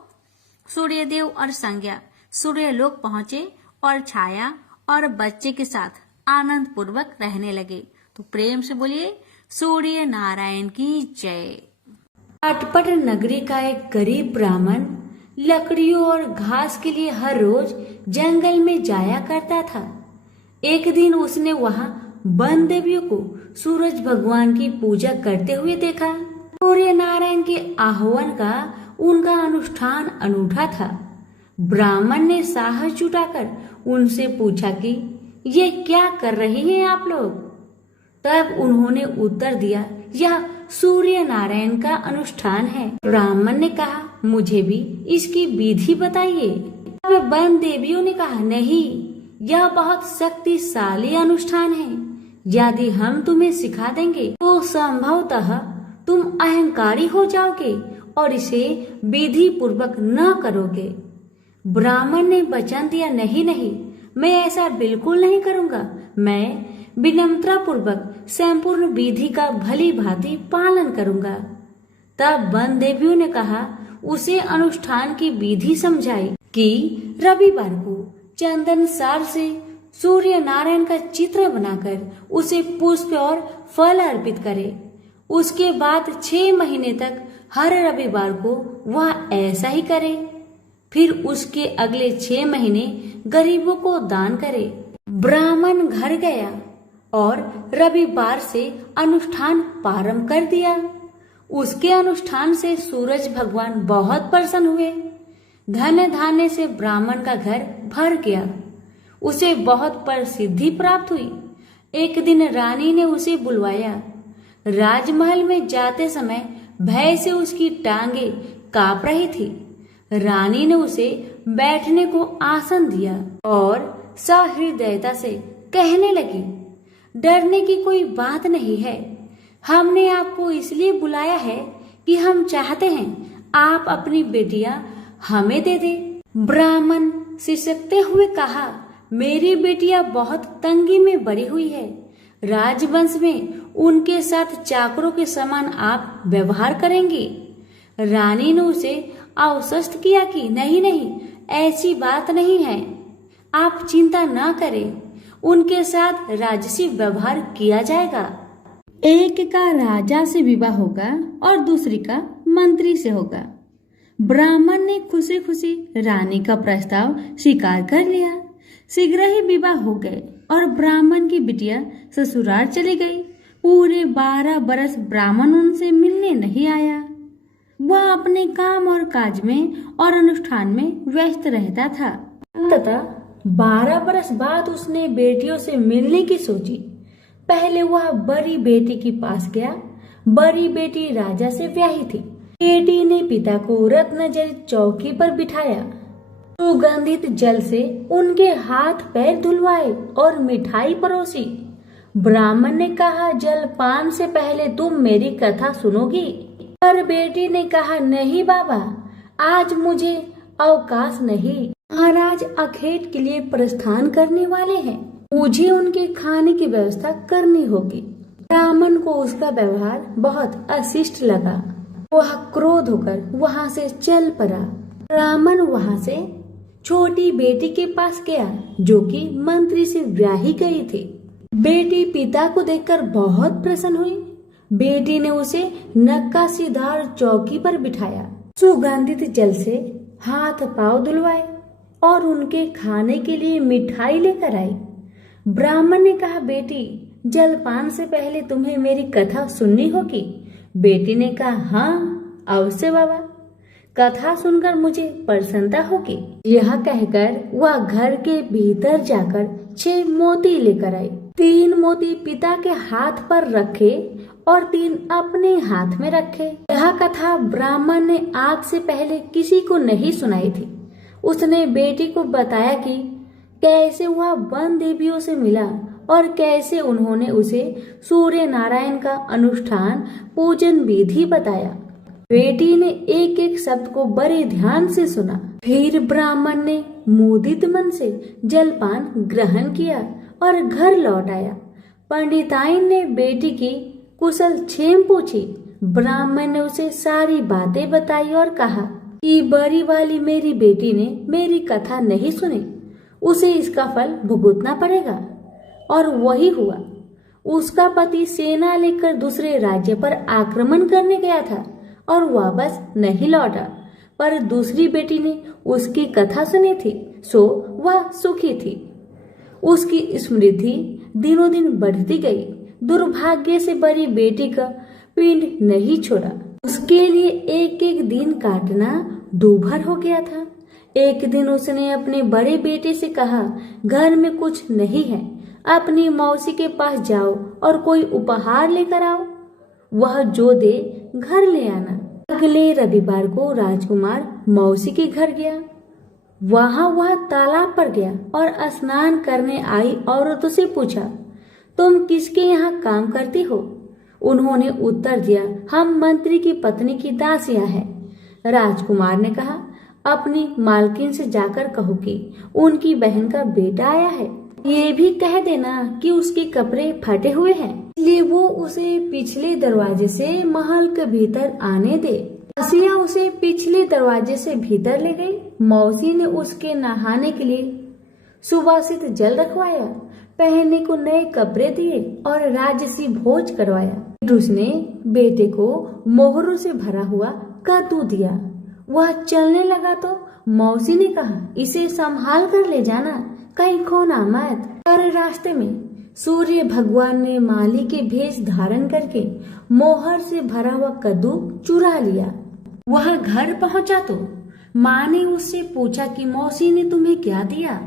सूर्यदेव और संज्ञा सूर्यलोक पहुंचे और छाया और बच्चे के साथ आनंद पूर्वक रहने लगे। तो प्रेम से बोलिए, सूर्य नारायण की जय। अटपट नगरी का एक गरीब ब्राह्मण लकड़ियों और घास के लिए हर रोज जंगल में जाया करता था। एक दिन उसने वहां वन देवियों को सूरज भगवान की पूजा करते हुए देखा। सूर्य नारायण के आह्वान का उनका अनुष्ठान अनूठा था। ब्राह्मण ने साहस जुटाकर उनसे पूछा कि ये क्या कर रहे हैं आप लोग? तब उन्होंने उत्तर दिया, यह सूर्य नारायण का अनुष्ठान है। ब्राह्मण ने कहा, मुझे भी इसकी विधि बताइए। तब वन देवियों ने कहा, नहीं, यह बहुत शक्तिशाली अनुष्ठान है। यदि हम तुम्हें सिखा देंगे तो संभवतः तुम अहंकारी हो जाओगे और इसे विधि पूर्वक न करोगे। ब्राह्मण ने वचन दिया, नहीं नहीं, मैं ऐसा बिल्कुल नहीं करूंगा। मैं विनम्रता पूर्वक संपूर्ण विधि का भली भांति पालन करूंगा। तब वन देवियों ने कहा, उसे अनुष्ठान की विधि समझाई कि रविवार को चंदन सार से सूर्य नारायण का चित्र बनाकर उसे पुष्प और फल अर्पित करे। उसके बाद 6 महीने तक हर रविवार को वह ऐसा ही करे। फिर उसके अगले 6 महीने गरीबों को दान करे। ब्राह्मण घर गया और रविवार से अनुष्ठान प्रारंभ कर दिया। उसके अनुष्ठान से सूरज भगवान बहुत प्रसन्न हुए। धन धान्य से ब्राह्मण का घर भर गया। उसे बहुत प्रसिद्धि प्राप्त हुई। एक दिन रानी ने उसे बुलवाया। राजमहल में जाते समय भय से उसकी टांगे कांप रही थी। रानी ने उसे बैठने को आसन दिया और सहृदयता से कहने लगी, डरने की कोई बात नहीं है। हमने आपको इसलिए बुलाया है कि हम चाहते हैं आप अपनी बेटियां हमें दे दे। ब्राह्मण सिसकते हुए कहा, मेरी बेटियां बहुत तंगी में बड़ी हुई है। राजवंश में उनके साथ चाकरों के समान आप व्यवहार करेंगी। रानी ने उसे आश्वस्त किया कि नहीं नहीं, ऐसी बात नहीं है, आप चिंता ना करें, उनके साथ राजसी व्यवहार किया जाएगा। एक का राजा से विवाह होगा और दूसरी का मंत्री से होगा। ब्राह्मण ने खुशी खुशी रानी का प्रस्ताव स्वीकार कर लिया। शीघ्र ही विवाह हो गए और ब्राह्मण की बिटिया ससुराल चली गई। पूरे 12 बरस ब्राह्मण उनसे मिलने नहीं आया। वह अपने काम और काज में और अनुष्ठान में व्यस्त रहता था। तथा 12 बरस बाद उसने बेटियों से मिलने की सोची। पहले वह बड़ी बेटी के पास गया। बड़ी बेटी राजा से ब्याही थी। बेटी ने पिता को रत्नजड़ित चौकी पर बिठाया। सुगंधित जल से उनके हाथ पैर धुलवाए और मिठाई परोसी। ब्राह्मण ने कहा, जलपान से पहले तुम मेरी कथा सुनोगी? पर बेटी ने कहा, नहीं बाबा, आज मुझे अवकाश नहीं। महाराज अखेट के लिए प्रस्थान करने वाले हैं, मुझे उनके खाने की व्यवस्था करनी होगी। ब्राह्मण को उसका व्यवहार बहुत अशिष्ट लगा। वह क्रोध होकर वहां से चल पड़ा। ब्राह्मण वहां से छोटी बेटी के पास गया जो कि मंत्री से ब्याही गई थी। बेटी पिता को देखकर बहुत प्रसन्न हुई। बेटी ने उसे नक्काशीदार चौकी पर बिठाया। सुगंधित जल से हाथ पांव धुलवाए और उनके खाने के लिए मिठाई लेकर आई। ब्राह्मण ने कहा, बेटी, जलपान से पहले तुम्हें मेरी कथा सुननी होगी। बेटी ने कहा, हाँ अवश्य बाबा, कथा सुनकर मुझे प्रसन्नता होगी। यह कहकर वह घर के भीतर जाकर 6 मोती लेकर आई। 3 मोती पिता के हाथ पर रखे और 3 अपने हाथ में रखे। यह कथा ब्राह्मण ने आज से पहले किसी को नहीं सुनाई थी। उसने बेटी को बताया कि कैसे वह वन देवियों से मिला और कैसे उन्होंने उसे सूर्य नारायण का अनुष्ठान पूजन विधि बताया। बेटी ने एक एक शब्द को बड़े ध्यान से सुना। फिर ब्राह्मण ने मुदित मन से जलपान ग्रहण किया और घर लौट आया। पंडिताइन ने बेटी की कुशल क्षेम पूछी। ब्राह्मण ने उसे सारी बातें बताई और कहा कि बड़ी वाली मेरी बेटी ने मेरी कथा नहीं सुनी, उसे इसका फल भुगतना पड़ेगा। और वही हुआ। उसका पति सेना लेकर दूसरे राज्य पर आक्रमण करने गया था और वापस नहीं लौटा, पर दूसरी बेटी ने उसकी कथा सुनी थी, सो वह सुखी थी। उसकी समृद्धि दिनों दिन बढ़ती गई। दुर्भाग्य से बड़ी बेटी का पिंड नहीं छोड़ा। उसके लिए एक एक दिन काटना दूभर हो गया था। एक दिन उसने अपने बड़े बेटे से कहा, घर में कुछ नहीं है, अपनी मौसी के पास जाओ और कोई उपहार लेकर आओ। वह जो दे घर ले आना। अगले रविवार को राजकुमार मौसी के घर गया। वहां वह तालाब पर गया और स्नान करने आई औरतों से पूछा, तुम किसके यहाँ काम करती हो? उन्होंने उत्तर दिया, हम मंत्री की पत्नी की दासियां हैं। राजकुमार ने कहा, अपनी मालकिन से जाकर कहो कि उनकी बहन का बेटा आया है। ये भी कह देना कि उसके कपड़े फटे हुए हैं, इसलिए वो उसे पिछले दरवाजे से महल के भीतर आने दे। दासियां उसे पिछले दरवाजे से भीतर ले गई। मौसी ने उसके नहाने के लिए सुवासित जल रखवाया, पहनने को नए कपड़े दिए और राजसी भोज करवाया। फिर उसने बेटे को मोहरों से भरा हुआ कद्दू दिया। वह चलने लगा तो मौसी ने कहा, इसे संभाल कर ले जाना, कहीं खोना मत। और रास्ते में सूर्य भगवान ने माली के भेष धारण करके मोहर से भरा हुआ कद्दू चुरा लिया। वह घर पहुंचा तो माँ ने उससे पूछा कि मौसी ने तुम्हें क्या दिया।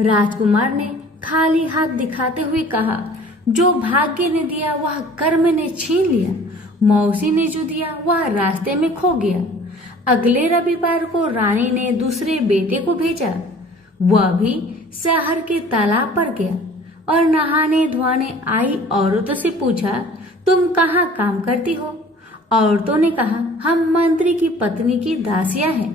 राजकुमार ने खाली हाथ दिखाते हुए कहा, जो भाग्य ने दिया वह कर्म ने छीन लिया। मौसी ने जो दिया वह रास्ते में खो गया। अगले रविवार को रानी ने दूसरे बेटे को भेजा। वह भी शहर के तालाब पर गया और नहाने धोने आई औरतों से पूछा, तुम कहाँ काम करती हो? औरतों ने कहा, हम मंत्री की पत्नी की दासियां हैं।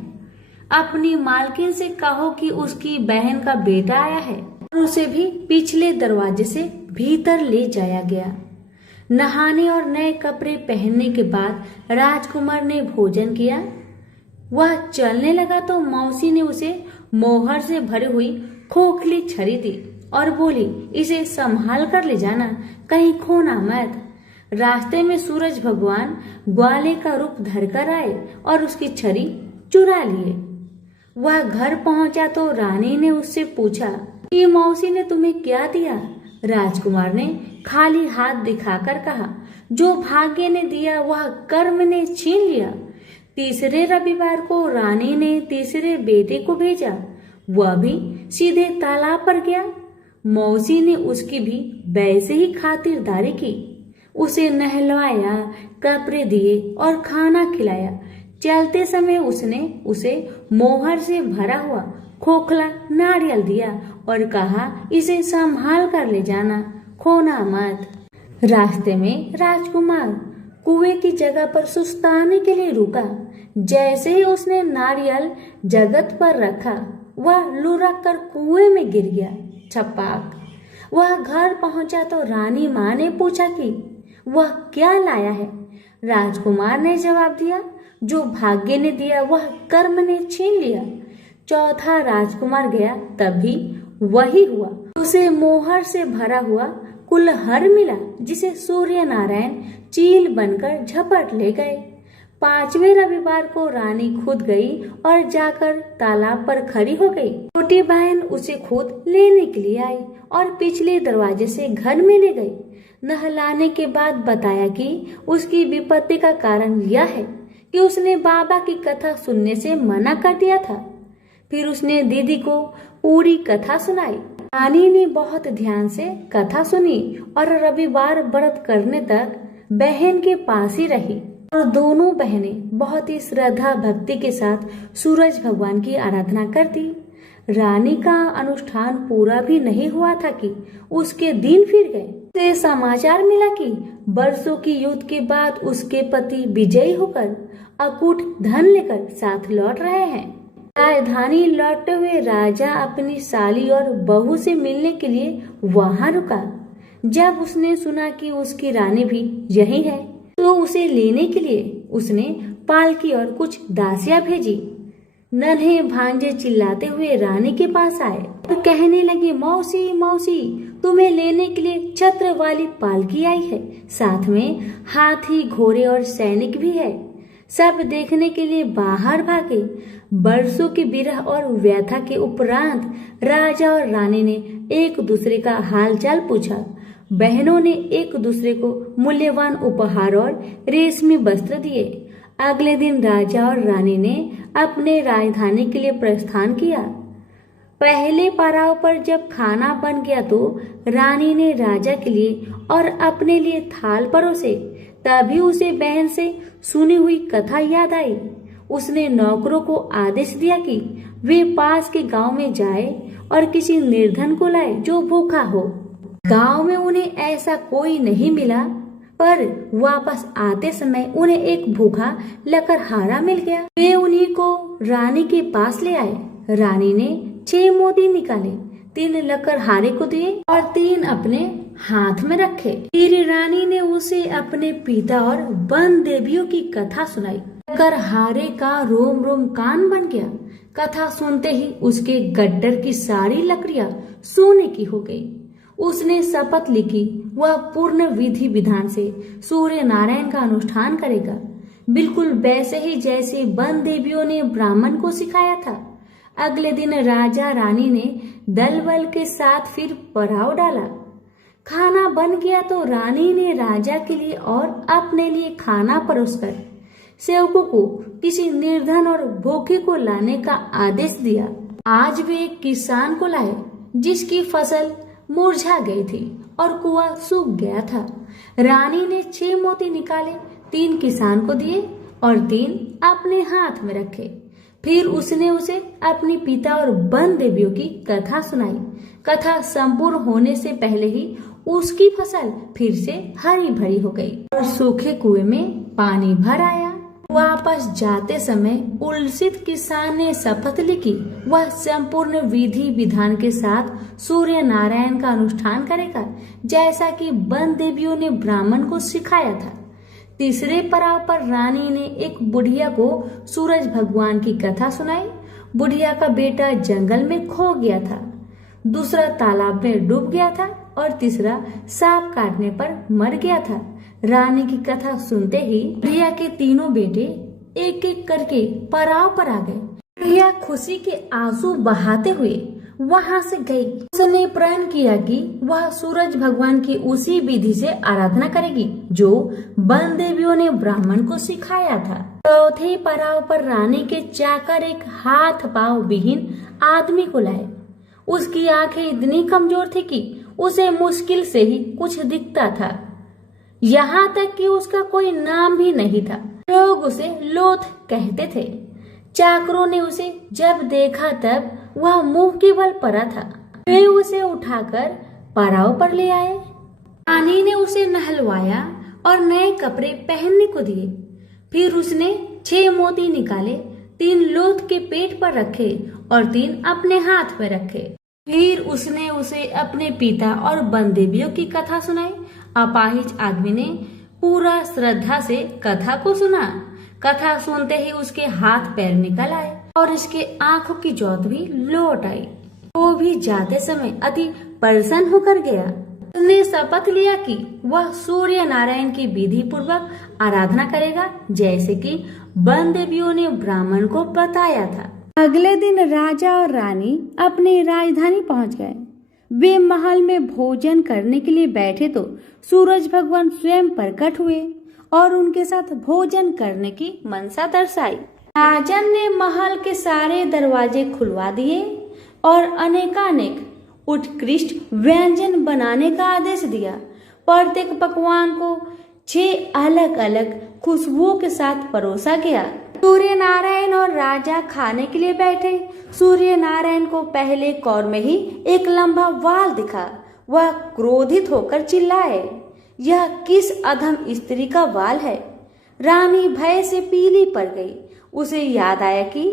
अपनी मालकिन से कहो कि उसकी बहन का बेटा आया है। और उसे भी पिछले दरवाजे से भीतर ले जाया गया। नहाने और नए कपड़े पहनने के बाद राजकुमार ने भोजन किया। वह चलने लगा तो मौसी ने उसे मोहर से भरी हुई खोखली छड़ी दी और बोली, इसे संभाल कर ले जाना, कहीं खोना मत। रास्ते में सूरज भगवान ग्वाले का रूप धरकर आए और उसकी छड़ी चुरा लिए। वह घर पहुंचा तो रानी ने उससे पूछा कि मौसी ने तुम्हें क्या दिया? राजकुमार ने खाली हाथ दिखाकर कहा, जो भाग्य ने दिया वह कर्म ने छीन लिया। तीसरे रविवार को रानी ने तीसरे बेटे को भेजा। वह भी सीधे तालाब पर गया। मौसी ने उसकी भी वैसे ही खातिरदारी की। उसे नहलवाया, कपड़े दिए और खाना खिलाया। चलते समय उसने उसे मोहर से भरा हुआ खोखला नारियल दिया और कहा, इसे संभाल कर ले जाना, खोना मत। रास्ते में राजकुमार कुएं की जगह पर सुस्ताने के लिए रुका। जैसे ही उसने नारियल जगत पर रखा, वह लुढ़क कर कुएं में गिर गया। छपाक। वह घर पहुंचा तो रानी माँ ने पूछा कि वह क्या लाया है। राजकुमार ने जवाब दिया, जो भाग्य ने दिया वह कर्म ने छीन लिया। चौथा राजकुमार गया, तब भी वही हुआ। उसे मोहर से भरा हुआ कुल्हड़ मिला, जिसे सूर्य नारायण चील बनकर झपट ले गए। पांचवें रविवार को रानी खुद गई और जाकर तालाब पर खड़ी हो गई। छोटी बहन उसे खुद लेने के लिए आई और पिछले दरवाजे से घर में ले गई। नहलाने के बाद बताया कि उसकी विपत्ति का कारण यह है कि उसने बाबा की कथा सुनने से मना कर दिया था। फिर उसने दीदी को पूरी कथा सुनाई। रानी ने बहुत ध्यान से कथा सुनी और रविवार व्रत करने तक बहन के पास ही रही और दोनों बहनें बहुत ही श्रद्धा भक्ति के साथ सूरज भगवान की आराधना करती। रानी का अनुष्ठान पूरा भी नहीं हुआ था कि उसके दिन फिर गए। उसे समाचार मिला कि वर्षों की युद्ध के बाद उसके पति विजयी होकर अकूट धन लेकर साथ लौट रहे हैं। राजधानी लौटते हुए राजा अपनी साली और बहू से मिलने के लिए वहां रुका। जब उसने सुना कि उसकी रानी भी यही है, तो उसे लेने के लिए उसने पालकी और कुछ दासियां भेजी। नन्हे भांजे चिल्लाते हुए रानी के पास आए और कहने लगे, मौसी मौसी, तुम्हें लेने के लिए छत्र वाली पालकी आई है, साथ में हाथी, घोड़े और सैनिक भी है। सब देखने के लिए बाहर भागे। बरसों की विरह और व्यथा के उपरांत राजा और रानी ने एक दूसरे का हालचाल पूछा। बहनों ने एक दूसरे को मूल्यवान उपहार और रेशमी वस्त्र दिए। अगले दिन राजा और रानी ने अपने राजधानी के लिए प्रस्थान किया। पहले पड़ाव पर जब खाना बन गया तो रानी ने राजा के लिए और अपने लिए थाल परोसे। तभी उसे बहन से सुनी हुई कथा याद आई। उसने नौकरों को आदेश दिया कि वे पास के गांव में जाए और किसी निर्धन को लाए जो भूखा हो। गांव में उन्हें ऐसा कोई नहीं मिला, पर वापस आते समय उन्हें एक भूखा लकड़हारा मिल गया। वे उन्हीं को रानी के पास ले आए। रानी ने 6 मोती निकाले, 3 लकड़हारे को दिए और 3 अपने हाथ में रखे। फिर रानी ने उसे अपने पिता और वन देवियों की कथा सुनाई। लकड़हारे का रोम रोम कान बन गया। कथा सुनते ही उसके गड्ढर की सारी लकड़ियां सोने की हो गई। उसने शपथ ली कि वह पूर्ण विधि विधान से सूर्य नारायण का अनुष्ठान करेगा, बिल्कुल वैसे ही जैसे वन देवियों ने ब्राह्मण को सिखाया था। अगले दिन राजा रानी ने दल बल के साथ फिर पड़ाव डाला। खाना बन गया तो रानी ने राजा के लिए और अपने लिए खाना परोसकर सेवकों को किसी निर्धन और भूखे को लाने का आदेश दिया। आज वे एक किसान को लाए जिसकी फसल मुरझा गई थी और कुआं सूख गया था। रानी ने 6 मोती निकाले, 3 किसान को दिए और 3 अपने हाथ में रखे। फिर उसने उसे अपनी पिता और वन देवियों की कथा सुनाई। कथा संपूर्ण होने से पहले ही उसकी फसल फिर से हरी भरी हो गई और सूखे कुएं में पानी भर आया। वापस जाते समय उल्सित किसान ने शपथ ली कि वह संपूर्ण विधि विधान के साथ सूर्य नारायण का अनुष्ठान करेगा, जैसा कि वन देवियों ने ब्राह्मण को सिखाया था। तीसरे पड़ाव पर रानी ने एक बुढ़िया को सूरज भगवान की कथा सुनाई। बुढ़िया का बेटा जंगल में खो गया था, दूसरा तालाब में डूब गया था और तीसरा सांप काटने पर मर गया था। रानी की कथा सुनते ही बुढ़िया के तीनों बेटे एक एक करके पड़ाव पर आ गए। बुढ़िया खुशी के आंसू बहाते हुए वहां से गई। उसने प्रण किया कि वह सूरज भगवान की उसी विधि से आराधना करेगी जो वन देवियों ने ब्राह्मण को सिखाया था। चौथे पड़ाव पर रानी के चाकर एक हाथ पांव विहीन आदमी को लाए। उसकी आंखें इतनी कमजोर थी कि उसे मुश्किल से ही कुछ दिखता था, यहाँ तक कि उसका कोई नाम भी नहीं था। लोग उसे लोथ कहते थे। चाकरों ने उसे जब देखा तब वह मुंह के बल पड़ा था। वे उसे उठाकर पड़ाव पर ले आए। रानी ने उसे नहलवाया और नए कपड़े पहनने को दिए। फिर उसने 6 मोती निकाले, 3 लोथ के पेट पर रखे और 3 अपने हाथ में रखे। फिर उसने उसे अपने पिता और वन देवियों की कथा सुनाई। अपाहिज आदमी ने पूरा श्रद्धा से कथा को सुना। कथा सुनते ही उसके हाथ पैर निकल आए और इसके आंखों की ज्योत भी लौट आई। वो भी जाते समय अति प्रसन्न होकर गया। उसने शपथ लिया कि वह सूर्य नारायण की विधि पूर्वक आराधना करेगा, जैसे कि वन देवियों ने ब्राह्मण को बताया था। अगले दिन राजा और रानी अपनी राजधानी पहुंच गए। वे महल में भोजन करने के लिए बैठे तो सूरज भगवान स्वयं प्रकट हुए और उनके साथ भोजन करने की मनसा दर्शाई। राजन ने महल के सारे दरवाजे खुलवा दिए और अनेकानेक उत्कृष्ट व्यंजन बनाने का आदेश दिया। प्रत्येक पकवान को 6 अलग अलग खुशबुओं के साथ परोसा गया। सूर्य नारायण और राजा खाने के लिए बैठे। सूर्य नारायण को पहले कौर में ही एक लंबा वाल दिखा। वह क्रोधित होकर चिल्लाए, यह किस अधम स्त्री का वाल है। रानी भय से पीली पड़ गई। उसे याद आया कि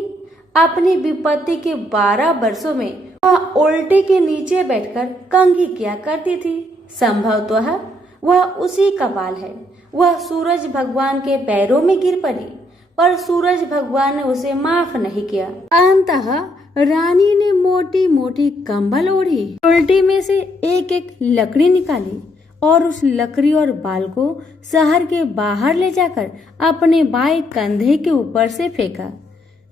अपनी विपत्ति के 12 वर्षों में वह उल्टे के नीचे बैठकर कंघी किया करती थी। संभवतः वह उसी का वाल है। वह सूरज भगवान के पैरों में गिर पड़ी, पर सूरज भगवान ने उसे माफ नहीं किया। अंततः रानी ने मोटी मोटी कंबल ओढ़ी, उल्टी में से एक एक लकड़ी निकाली और उस लकड़ी और बाल को शहर के बाहर ले जाकर अपने बाएं कंधे के ऊपर से फेंका।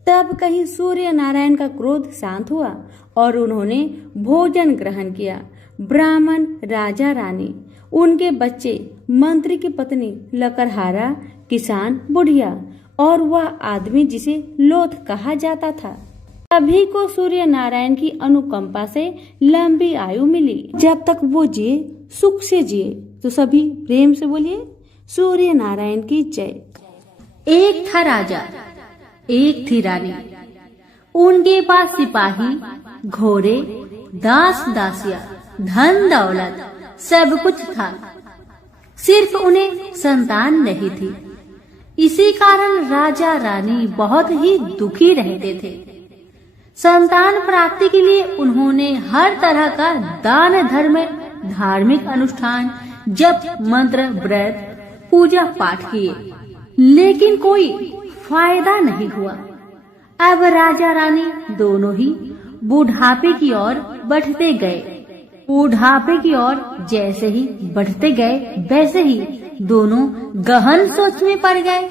तब कहीं सूर्य नारायण का क्रोध शांत हुआ और उन्होंने भोजन ग्रहण किया। ब्राह्मण, राजा, रानी, उनके बच्चे, मंत्री की पत्नी, लकड़हारा, किसान, बुढ़िया और वह आदमी जिसे लोथ कहा जाता था, सभी को सूर्य नारायण की अनुकंपा से लंबी आयु मिली। जब तक वो जिए सुख से जिए। तो सभी प्रेम से बोलिए सूर्य नारायण की जय। एक था राजा, एक थी रानी। उनके पास सिपाही, घोड़े, दास दासिया, धन दौलत सब कुछ था। सिर्फ उन्हें संतान नहीं थी। इसी कारण राजा रानी बहुत ही दुखी रहते थे। संतान प्राप्ति के लिए उन्होंने हर तरह का दान धर्म, धार्मिक अनुष्ठान, जप, मंत्र, व्रत, पूजा पाठ किए, लेकिन कोई फायदा नहीं हुआ। अब राजा रानी दोनों ही बुढ़ापे की ओर बढ़ते गए। बुढ़ापे की ओर जैसे ही बढ़ते गए वैसे ही दोनों गहन सोच में पड़ गए।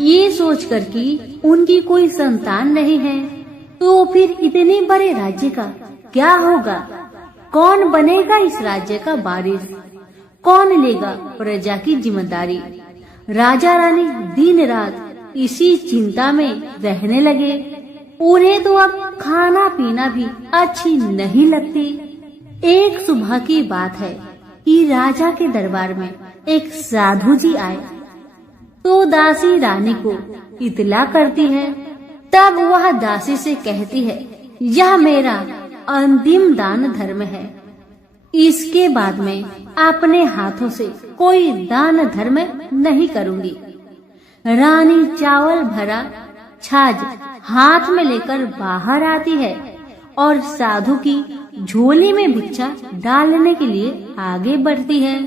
ये सोचकर कि उनकी कोई संतान नहीं है तो फिर इतने बड़े राज्य का क्या होगा, कौन बनेगा इस राज्य का वारिस। कौन लेगा प्रजा की जिम्मेदारी। राजा रानी दिन रात इसी चिंता में रहने लगे। उन्हें तो अब खाना पीना भी अच्छी नहीं लगती। एक सुबह की बात है कि राजा के दरबार में एक साधु जी आए तो दासी रानी को इतला करती है। तब वह दासी से कहती है, यह मेरा अंतिम दान धर्म है, इसके बाद में अपने हाथों से कोई दान धर्म नहीं करूंगी। रानी चावल भरा छाछ हाथ में लेकर बाहर आती है और साधु की झोली में भिक्षा डालने के लिए आगे बढ़ती है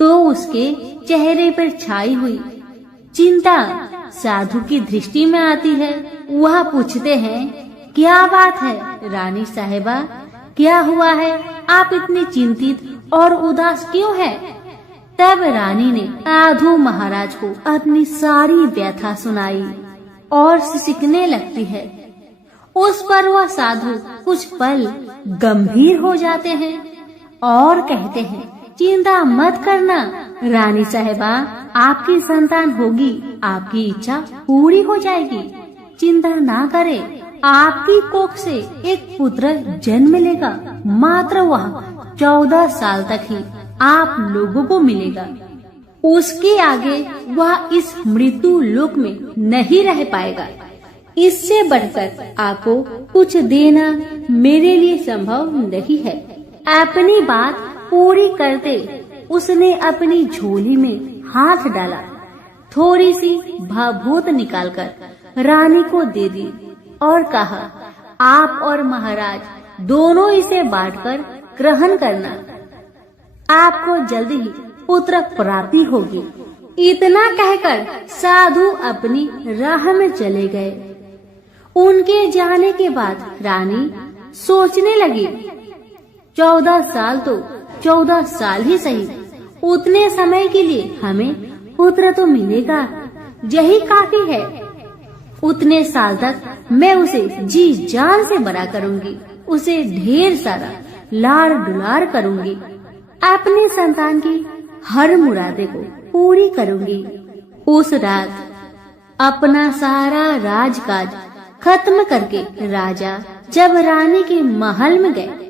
तो उसके चेहरे पर छाई हुई चिंता साधु की दृष्टि में आती है। वह पूछते हैं, क्या बात है रानी साहिबा, क्या हुआ है, आप इतनी चिंतित और उदास क्यों है? तब रानी ने साधु महाराज को अपनी सारी व्यथा सुनाई और सिसकने लगती है। उस पर वह साधु कुछ पल गंभीर हो जाते हैं और कहते हैं, चिंता मत करना रानी साहिबा, आपकी संतान होगी, आपकी इच्छा पूरी हो जाएगी, चिंता ना करें। आपकी कोख से एक पुत्र जन्म लेगा, मात्र वह 14 साल तक ही आप लोगों को मिलेगा। उसके आगे वह इस मृत्यु लोक में नहीं रह पाएगा। इससे बढ़कर आपको कुछ देना मेरे लिए संभव नहीं है। अपनी बात पूरी करते उसने अपनी झोली में हाथ डाला, थोड़ी सी भाभूत निकालकर रानी को दे दी और कहा, आप और महाराज दोनों इसे बांटकर ग्रहण करना, आपको जल्दी ही पुत्र प्राप्ति होगी। इतना कहकर साधु अपनी राह में चले गए। उनके जाने के बाद रानी सोचने लगी, 14 साल तो 14 साल ही सही, उतने समय के लिए हमें पुत्र तो मिलेगा, यही काफी है। उतने साल तक मैं उसे जी जान से बड़ा करूंगी, उसे ढेर सारा लाड़ दुलार करूंगी, अपनी संतान की हर मुरादे को पूरी करूंगी। उस रात अपना सारा राजकाज खत्म करके राजा जब रानी के महल में गए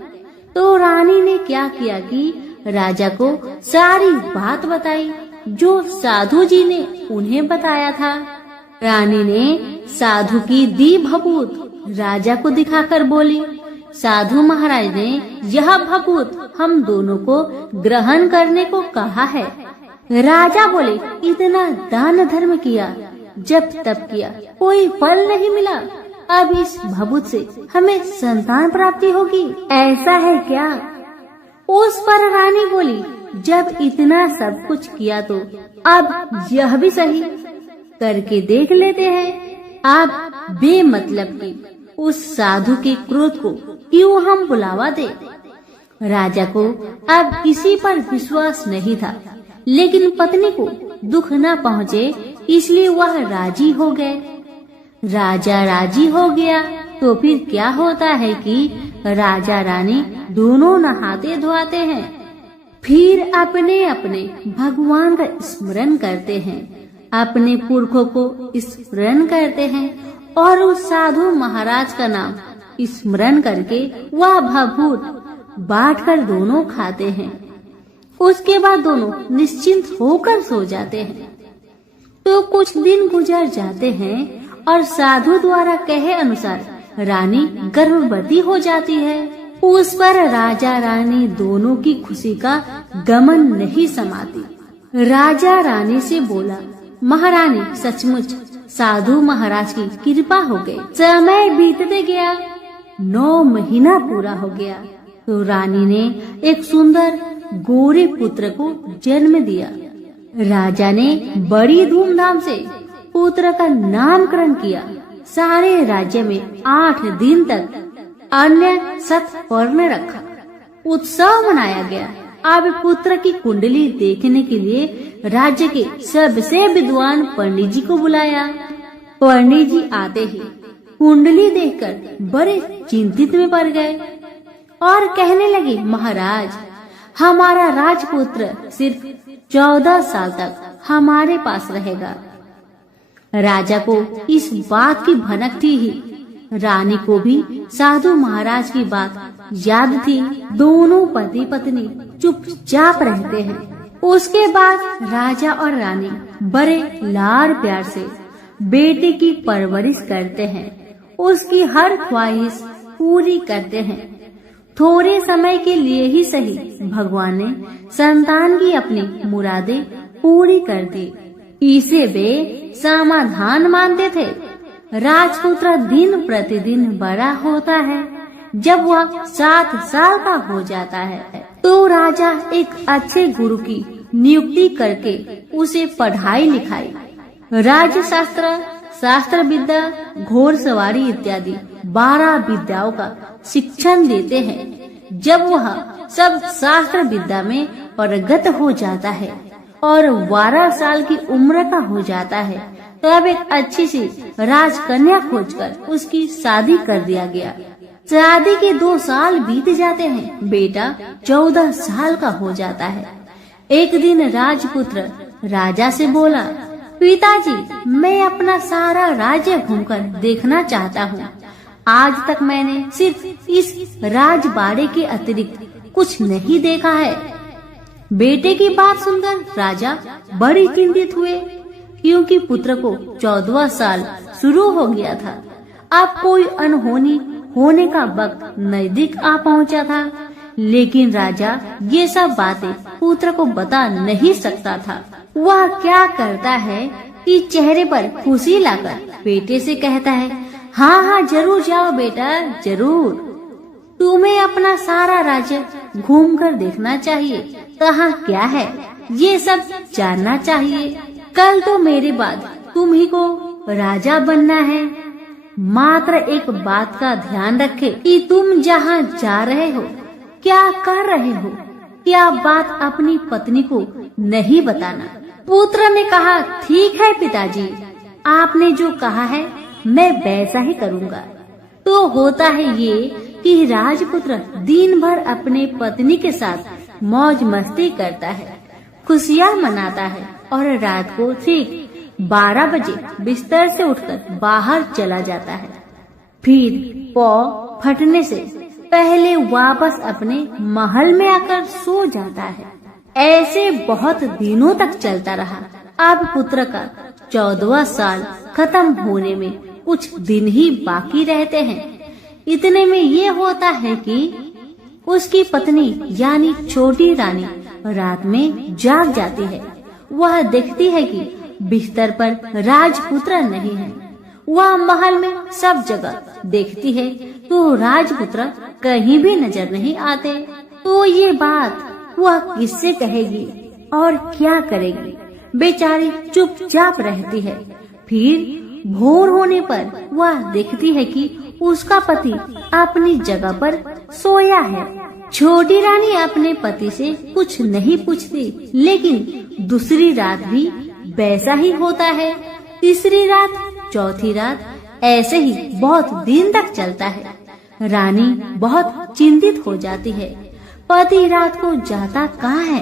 तो रानी ने क्या किया कि राजा को सारी बात बताई जो साधु जी ने उन्हें बताया था। रानी ने साधु की दी भभूत राजा को दिखाकर बोली, साधु महाराज ने यह भभूत हम दोनों को ग्रहण करने को कहा है। राजा बोले, इतना दान धर्म किया, जब तब किया, कोई फल नहीं मिला, अब इस भभूत से हमें संतान प्राप्ति होगी, ऐसा है क्या? उस पर रानी बोली, जब इतना सब कुछ किया तो अब यह भी सही करके देख लेते हैं। आप बेमतलब की उस साधु के क्रोध को क्यों हम बुलावा दे? राजा को अब किसी पर विश्वास नहीं था, लेकिन पत्नी को दुख न पहुँचे इसलिए वह राजी हो गए। राजा राजी हो गया तो फिर क्या होता है कि राजा रानी दोनों नहाते धोआते हैं, फिर अपने अपने भगवान का स्मरण करते हैं, अपने पुरखों को स्मरण करते हैं और उस साधु महाराज का नाम स्मरण करके वह भभूत बांटकर दोनों खाते हैं। उसके बाद दोनों निश्चिंत होकर सो जाते हैं। तो कुछ दिन गुजर जाते हैं और साधु द्वारा कहे अनुसार रानी गर्भवती हो जाती है। उस पर राजा रानी दोनों की खुशी का गमन नहीं समाती। राजा रानी से बोला, महारानी सचमुच साधु महाराज की कृपा हो गई। समय बीतते गया, 9 महीना पूरा हो गया तो रानी ने एक सुंदर गोरे पुत्र को जन्म दिया। राजा ने बड़ी धूमधाम से पुत्र का नामकरण किया। सारे राज्य में 8 दिन तक अन्य सत्पर्ण रखा, उत्सव मनाया गया। अब पुत्र की कुंडली देखने के लिए राज्य के सबसे विद्वान पंडित जी को बुलाया। पंडित जी आते ही कुंडली देखकर बड़े चिंतित में पड़ गए और कहने लगे, महाराज हमारा राजपुत्र सिर्फ 14 साल तक हमारे पास रहेगा। राजा को इस बात की भनक थी ही। रानी को भी साधु महाराज की बात याद थी। दोनों पति पत्नी चुपचाप रहते हैं। उसके बाद राजा और रानी बड़े लाड़ प्यार से बेटे की परवरिश करते हैं। उसकी हर ख्वाहिश पूरी करते हैं। थोड़े समय के लिए ही सही, भगवान ने संतान की अपनी मुरादें पूरी कर दी। इसे वे समाधान मानते थे। राजपुत्र दिन प्रतिदिन बड़ा होता है। जब वह 7 साल का हो जाता है तो राजा एक अच्छे गुरु की नियुक्ति करके उसे पढ़ाई लिखाई, राज्य शास्त्र, शास्त्र विद्या, घोड़सवारी इत्यादि 12 विद्याओं का शिक्षण देते हैं। जब वह सब शास्त्र विद्या में पारंगत हो जाता है और 12 साल की उम्र का हो जाता है तब एक अच्छी सी राजकन्या खोजकर उसकी शादी कर दिया गया। शादी के 2 साल बीत जाते हैं। बेटा 14 साल का हो जाता है। एक दिन राजपुत्र राजा से बोला, पिताजी, मैं अपना सारा राज्य घूमकर देखना चाहता हूँ। आज तक मैंने सिर्फ इस राजबाड़े के अतिरिक्त कुछ नहीं देखा है। बेटे की बात सुनकर राजा बड़ी चिंतित हुए, क्योंकि पुत्र को 14वां साल शुरू हो गया था। अब कोई अनहोनी होने का वक्त नजदीक आ पहुंचा था। लेकिन राजा ये सब बातें पुत्र को बता नहीं सकता था। वह क्या करता है कि चेहरे पर खुशी लाकर बेटे से कहता है, हाँ हाँ जरूर जाओ बेटा, जरूर। तुम्हें अपना सारा राज्य घूमकर देखना चाहिए। कहाँ क्या है ये सब जानना चाहिए। कल तो मेरे बाद तुम्ही को राजा बनना है। मात्र एक बात का ध्यान रखे कि तुम जहाँ जा रहे हो, क्या कर रहे हो, क्या बात अपनी पत्नी को नहीं बताना। पुत्र ने कहा, ठीक है पिताजी, आपने जो कहा है मैं वैसा ही करूँगा। तो होता है ये कि राजपुत्र दिन भर अपने पत्नी के साथ मौज मस्ती करता है, खुशियाँ मनाता है और रात को ठीक 12 बजे बिस्तर से उठकर बाहर चला जाता है। फिर पौ फटने से पहले वापस अपने महल में आकर सो जाता है। ऐसे बहुत दिनों तक चलता रहा। अब पुत्र का 14वां साल खत्म होने में कुछ दिन ही बाकी रहते हैं। इतने में ये होता है कि उसकी पत्नी यानी छोटी रानी रात में जाग जाती है। वह देखती है कि बिस्तर पर राजपुत्र नहीं है। वह महल में सब जगह देखती है तो राजपुत्र कहीं भी नजर नहीं आते। तो ये बात वह किससे कहेगी और क्या करेगी। बेचारी चुपचाप रहती है। फिर भोर होने पर वह देखती है कि उसका पति अपनी जगह पर सोया है। छोटी रानी अपने पति से कुछ नहीं पूछती, लेकिन दूसरी रात भी वैसा ही होता है। तीसरी रात, चौथी रात, ऐसे ही बहुत दिन तक चलता है। रानी बहुत चिंतित हो जाती है। पति रात को जाता कहाँ है,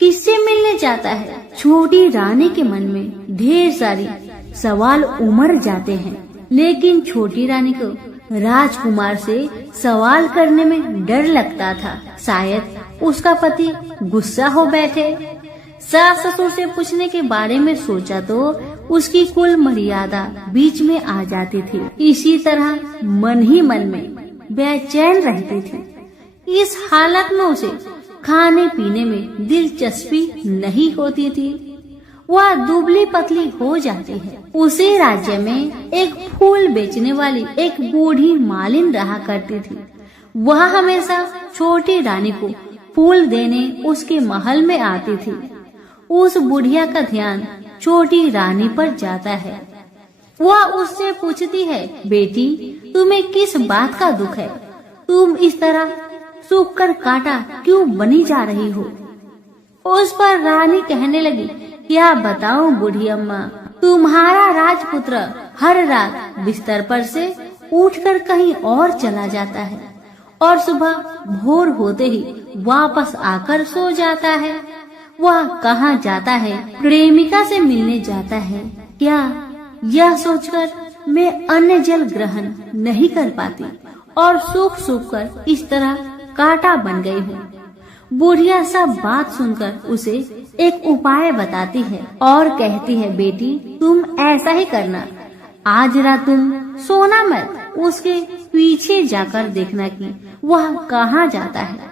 किससे मिलने जाता है। छोटी रानी के मन में ढेर सारी सवाल उमड़ जाते हैं, लेकिन छोटी रानी को राजकुमार से सवाल करने में डर लगता था। शायद उसका पति गुस्सा हो बैठे। सास ससुर से पूछने के बारे में सोचा तो उसकी कुल मर्यादा बीच में आ जाती थी। इसी तरह मन ही मन में बेचैन रहती थी। इस हालत में उसे खाने पीने में दिलचस्पी नहीं होती थी। वह दुबली पतली हो जाती है। उसी राज्य में एक फूल बेचने वाली एक बूढ़ी मालिन रहा करती थी। वह हमेशा छोटी रानी को फूल देने उसके महल में आती थी। उस बुढ़िया का ध्यान छोटी रानी पर जाता है। वह उससे पूछती है, बेटी तुम्हें किस बात का दुख है? तुम इस तरह सूख कर काटा क्यों बनी जा रही हो? उस पर रानी कहने लगी, क्या बताऊं बूढ़ी अम्मा, तुम्हारा राजपुत्र हर रात बिस्तर पर से उठकर कहीं और चला जाता है और सुबह भोर होते ही वापस आकर सो जाता है। वह कहाँ जाता है? प्रेमिका से मिलने जाता है क्या? यह सोचकर मैं अन्न जल ग्रहण नहीं कर पाती और सूख सूख कर इस तरह कांटा बन गई हूँ। बुढ़िया सब बात सुनकर उसे एक उपाय बताती है और कहती है, बेटी तुम ऐसा ही करना, आज रात तुम सोना मत, उसके पीछे जाकर देखना कि वह कहाँ जाता है,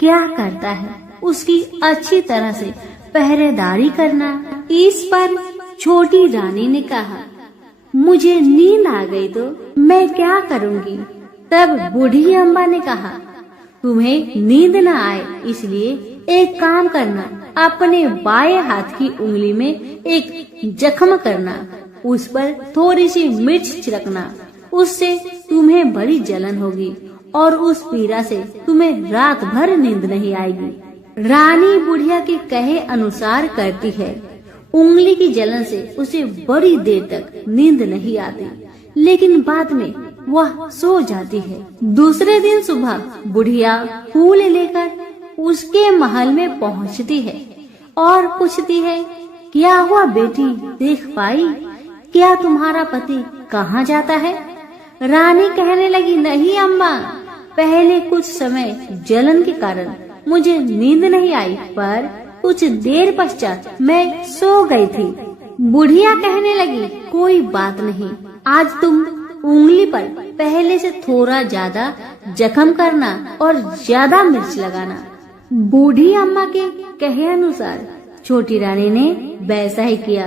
क्या करता है, उसकी अच्छी तरह से पहरेदारी करना। इस पर छोटी रानी ने कहा, मुझे नींद आ गई तो मैं क्या करूँगी? तब बूढ़ी अम्बा ने कहा, तुम्हें नींद न आए इसलिए एक काम करना, अपने बाएं हाथ की उंगली में एक जख्म करना, उस पर थोड़ी सी मिर्च छिड़कना, उससे तुम्हें बड़ी जलन होगी और उस पीड़ा से तुम्हें रात भर नींद नहीं आएगी। रानी बुढ़िया के कहे अनुसार करती है। उंगली की जलन से उसे बड़ी देर तक नींद नहीं आती, लेकिन बाद में वह सो जाती है। दूसरे दिन सुबह बुढ़िया फूल लेकर उसके महल में पहुंचती है और पूछती है, क्या हुआ बेटी, देख पाई? क्या तुम्हारा पति कहाँ जाता है? रानी कहने लगी, नहीं अम्मा, पहले कुछ समय जलन के कारण मुझे नींद नहीं आई, पर कुछ देर पश्चात मैं सो गई थी। बुढ़िया कहने लगी, कोई बात नहीं, आज तुम उंगली पर पहले से थोड़ा ज्यादा जख्म करना और ज्यादा मिर्च लगाना। बूढ़ी अम्मा के कहे अनुसार छोटी रानी ने वैसा ही किया,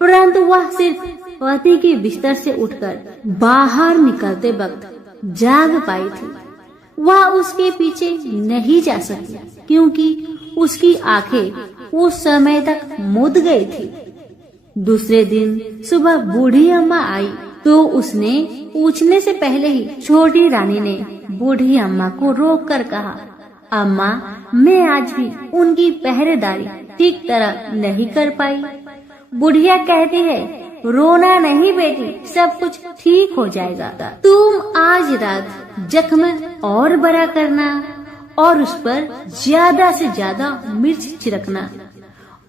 परंतु वह सिर्फ पति के बिस्तर से उठकर बाहर निकलते वक्त जाग पाई थी। वह उसके पीछे नहीं जा सकी क्योंकि उसकी आंखें उस समय तक मुद गई थी। दूसरे दिन सुबह बूढ़ी अम्मा आई तो उसने पूछने से पहले ही छोटी रानी ने बूढ़ी अम्मा को रोक कर कहा, अम्मा, मैं आज भी उनकी पहरेदारी ठीक तरह नहीं कर पाई। बुढ़िया कहती है, रोना नहीं बेटी, सब कुछ ठीक हो जाएगा। तुम आज रात जख्म और बड़ा करना और उस पर ज्यादा से ज्यादा मिर्च छिड़कना।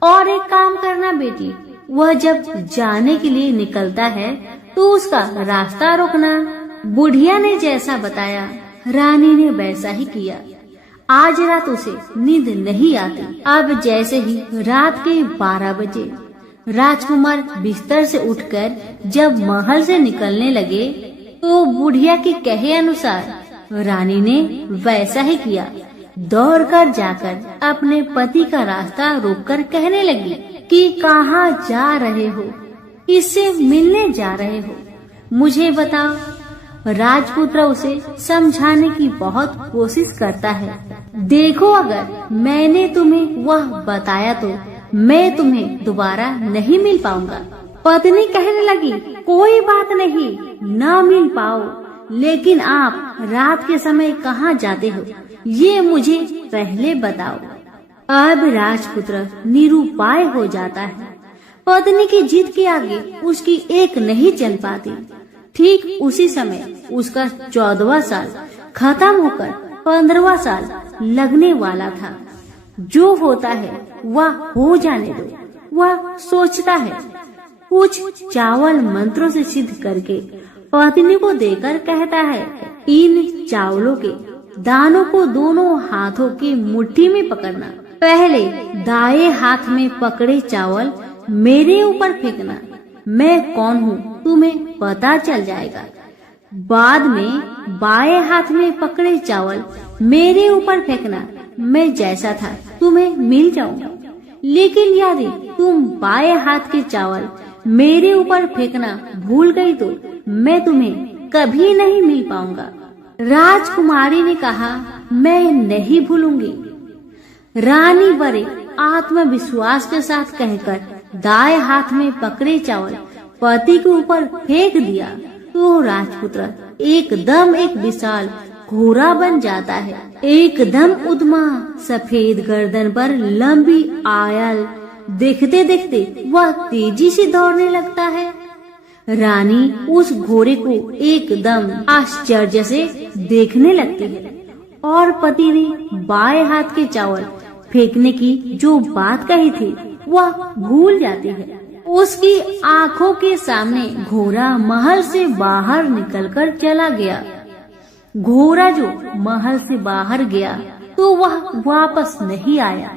और एक काम करना बेटी, वह जब जाने के लिए निकलता है तो उसका रास्ता रोकना। बुढ़िया ने जैसा बताया रानी ने वैसा ही किया। आज रात उसे नींद नहीं आती। अब जैसे ही रात के 12 बजे राजकुमार बिस्तर से उठकर जब महल से निकलने लगे तो बुढ़िया के कहे अनुसार रानी ने वैसा ही किया। दौड़कर जाकर अपने पति का रास्ता रोककर कहने लगी कि कहाँ जा रहे हो, किससे मिलने जा रहे हो, मुझे बताओ। राजपुत्र उसे समझाने की बहुत कोशिश करता है। देखो, अगर मैंने तुम्हें वह बताया तो मैं तुम्हें दोबारा नहीं मिल पाऊंगा। पत्नी कहने लगी, कोई बात नहीं, न मिल पाओ, लेकिन आप रात के समय कहाँ जाते हो ये मुझे पहले बताओ। अब राजपुत्र निरुपाय हो जाता है। पत्नी की जिद के आगे उसकी एक नहीं चल पाती। ठीक उसी समय उसका 14वां साल खत्म होकर 15वां साल लगने वाला था। जो होता है वह हो जाने दो, वह सोचता है। कुछ चावल मंत्रों से सिद्ध करके पत्नी को देकर कहता है, इन चावलों के दानों को दोनों हाथों की मुट्ठी में पकड़ना। पहले दाएं हाथ में पकड़े चावल मेरे ऊपर फेंकना, मैं कौन हूँ तुम्हें पता चल जाएगा। बाद में बाएं हाथ में पकड़े चावल मेरे ऊपर फेंकना, मैं जैसा था तुम्हें मिल जाऊंगा। लेकिन यदि तुम बाएं हाथ के चावल मेरे ऊपर फेंकना भूल गई तो मैं तुम्हें कभी नहीं मिल पाऊंगा। राजकुमारी ने कहा, मैं नहीं भूलूंगी। रानी बड़े आत्मविश्वास के साथ कहकर दाएं हाथ में पकड़े चावल पति के ऊपर फेंक दिया तो राजपुत्र एकदम एक विशाल घोड़ा बन जाता है। एकदम उद्यमा सफेद गर्दन पर लंबी आयल, देखते देखते वह तेजी से दौड़ने लगता है। रानी उस घोड़े को एकदम आश्चर्य से देखने लगती है। और पति ने बाएं हाथ के चावल फेंकने की जो बात कही थी वह भूल जाती है। उसकी आंखों के सामने घोड़ा महल से बाहर निकलकर चला गया। घोड़ा जो महल से बाहर गया तो वह वापस नहीं आया।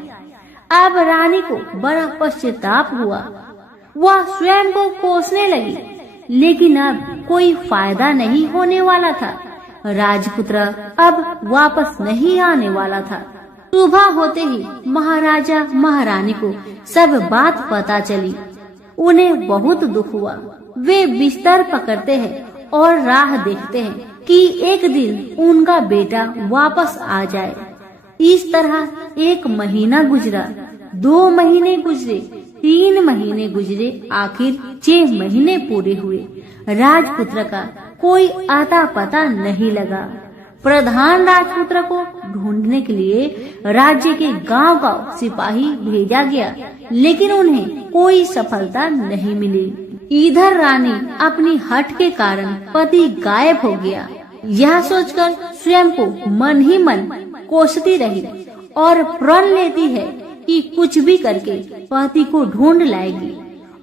अब रानी को बड़ा पश्चाताप हुआ। वह स्वयं को कोसने लगी, लेकिन अब कोई फायदा नहीं होने वाला था। राजपुत्र अब वापस नहीं आने वाला था। सुबह होते ही महाराजा महारानी को सब बात पता चली। उन्हें बहुत दुख हुआ। वे बिस्तर पकड़ते हैं और राह देखते हैं कि एक दिन उनका बेटा वापस आ जाए। इस तरह 1 महीना गुजरा, 2 महीने गुजरे, 3 महीने गुजरे, आखिर 6 महीने पूरे हुए। राजपुत्र का कोई आता पता नहीं लगा। प्रधान राजपुत्र को ढूंढने के लिए राज्य के गांव-गांव सिपाही भेजा गया, लेकिन उन्हें कोई सफलता नहीं मिली। इधर रानी अपनी हठ के कारण पति गायब हो गया, यह सोचकर स्वयं को मन ही मन कोसती रही और प्रण लेती है कि कुछ भी करके पति को ढूंढ लाएगी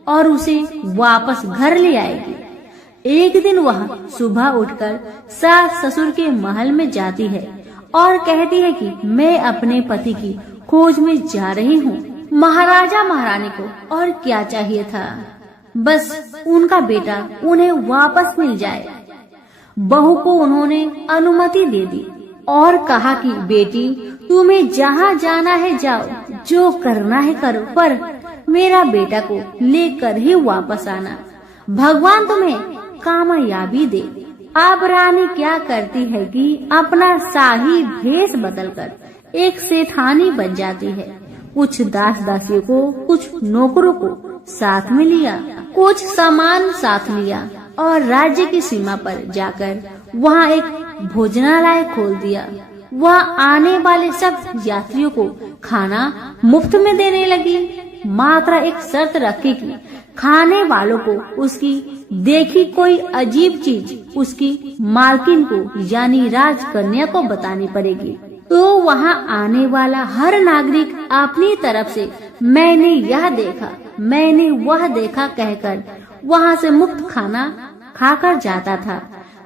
और उसे वापस घर ले आएगी। एक दिन वह सुबह उठकर सास ससुर के महल में जाती है और कहती है कि मैं अपने पति की खोज में जा रही हूँ। महाराजा महारानी को और क्या चाहिए था, बस उनका बेटा उन्हें वापस मिल जाए। बहू को उन्होंने अनुमति दे दी और कहा कि बेटी तुम्हें जहाँ जाना है जाओ, जो करना है करो, पर मेरा बेटा को लेकर ही वापस आना। भगवान तुम्हें कामयाबी दे। अब रानी क्या करती है कि अपना शाही भेष बदलकर एक सेठानी बन जाती है। कुछ दास दासियों को, कुछ नौकरों को साथ में लिया, कुछ सामान साथ लिया और राज्य की सीमा पर जाकर वहाँ एक भोजनालय खोल दिया। वह आने वाले सब यात्रियों को खाना मुफ्त में देने लगी। मात्र एक शर्त रखी कि खाने वालों को उसकी देखी कोई अजीब चीज उसकी मालकिन को यानी राजकन्या को बतानी पड़ेगी। तो वहाँ आने वाला हर नागरिक अपनी तरफ से मैंने यह देखा, मैंने वह देखा कहकर वहाँ से मुफ्त खाना खाकर जाता था।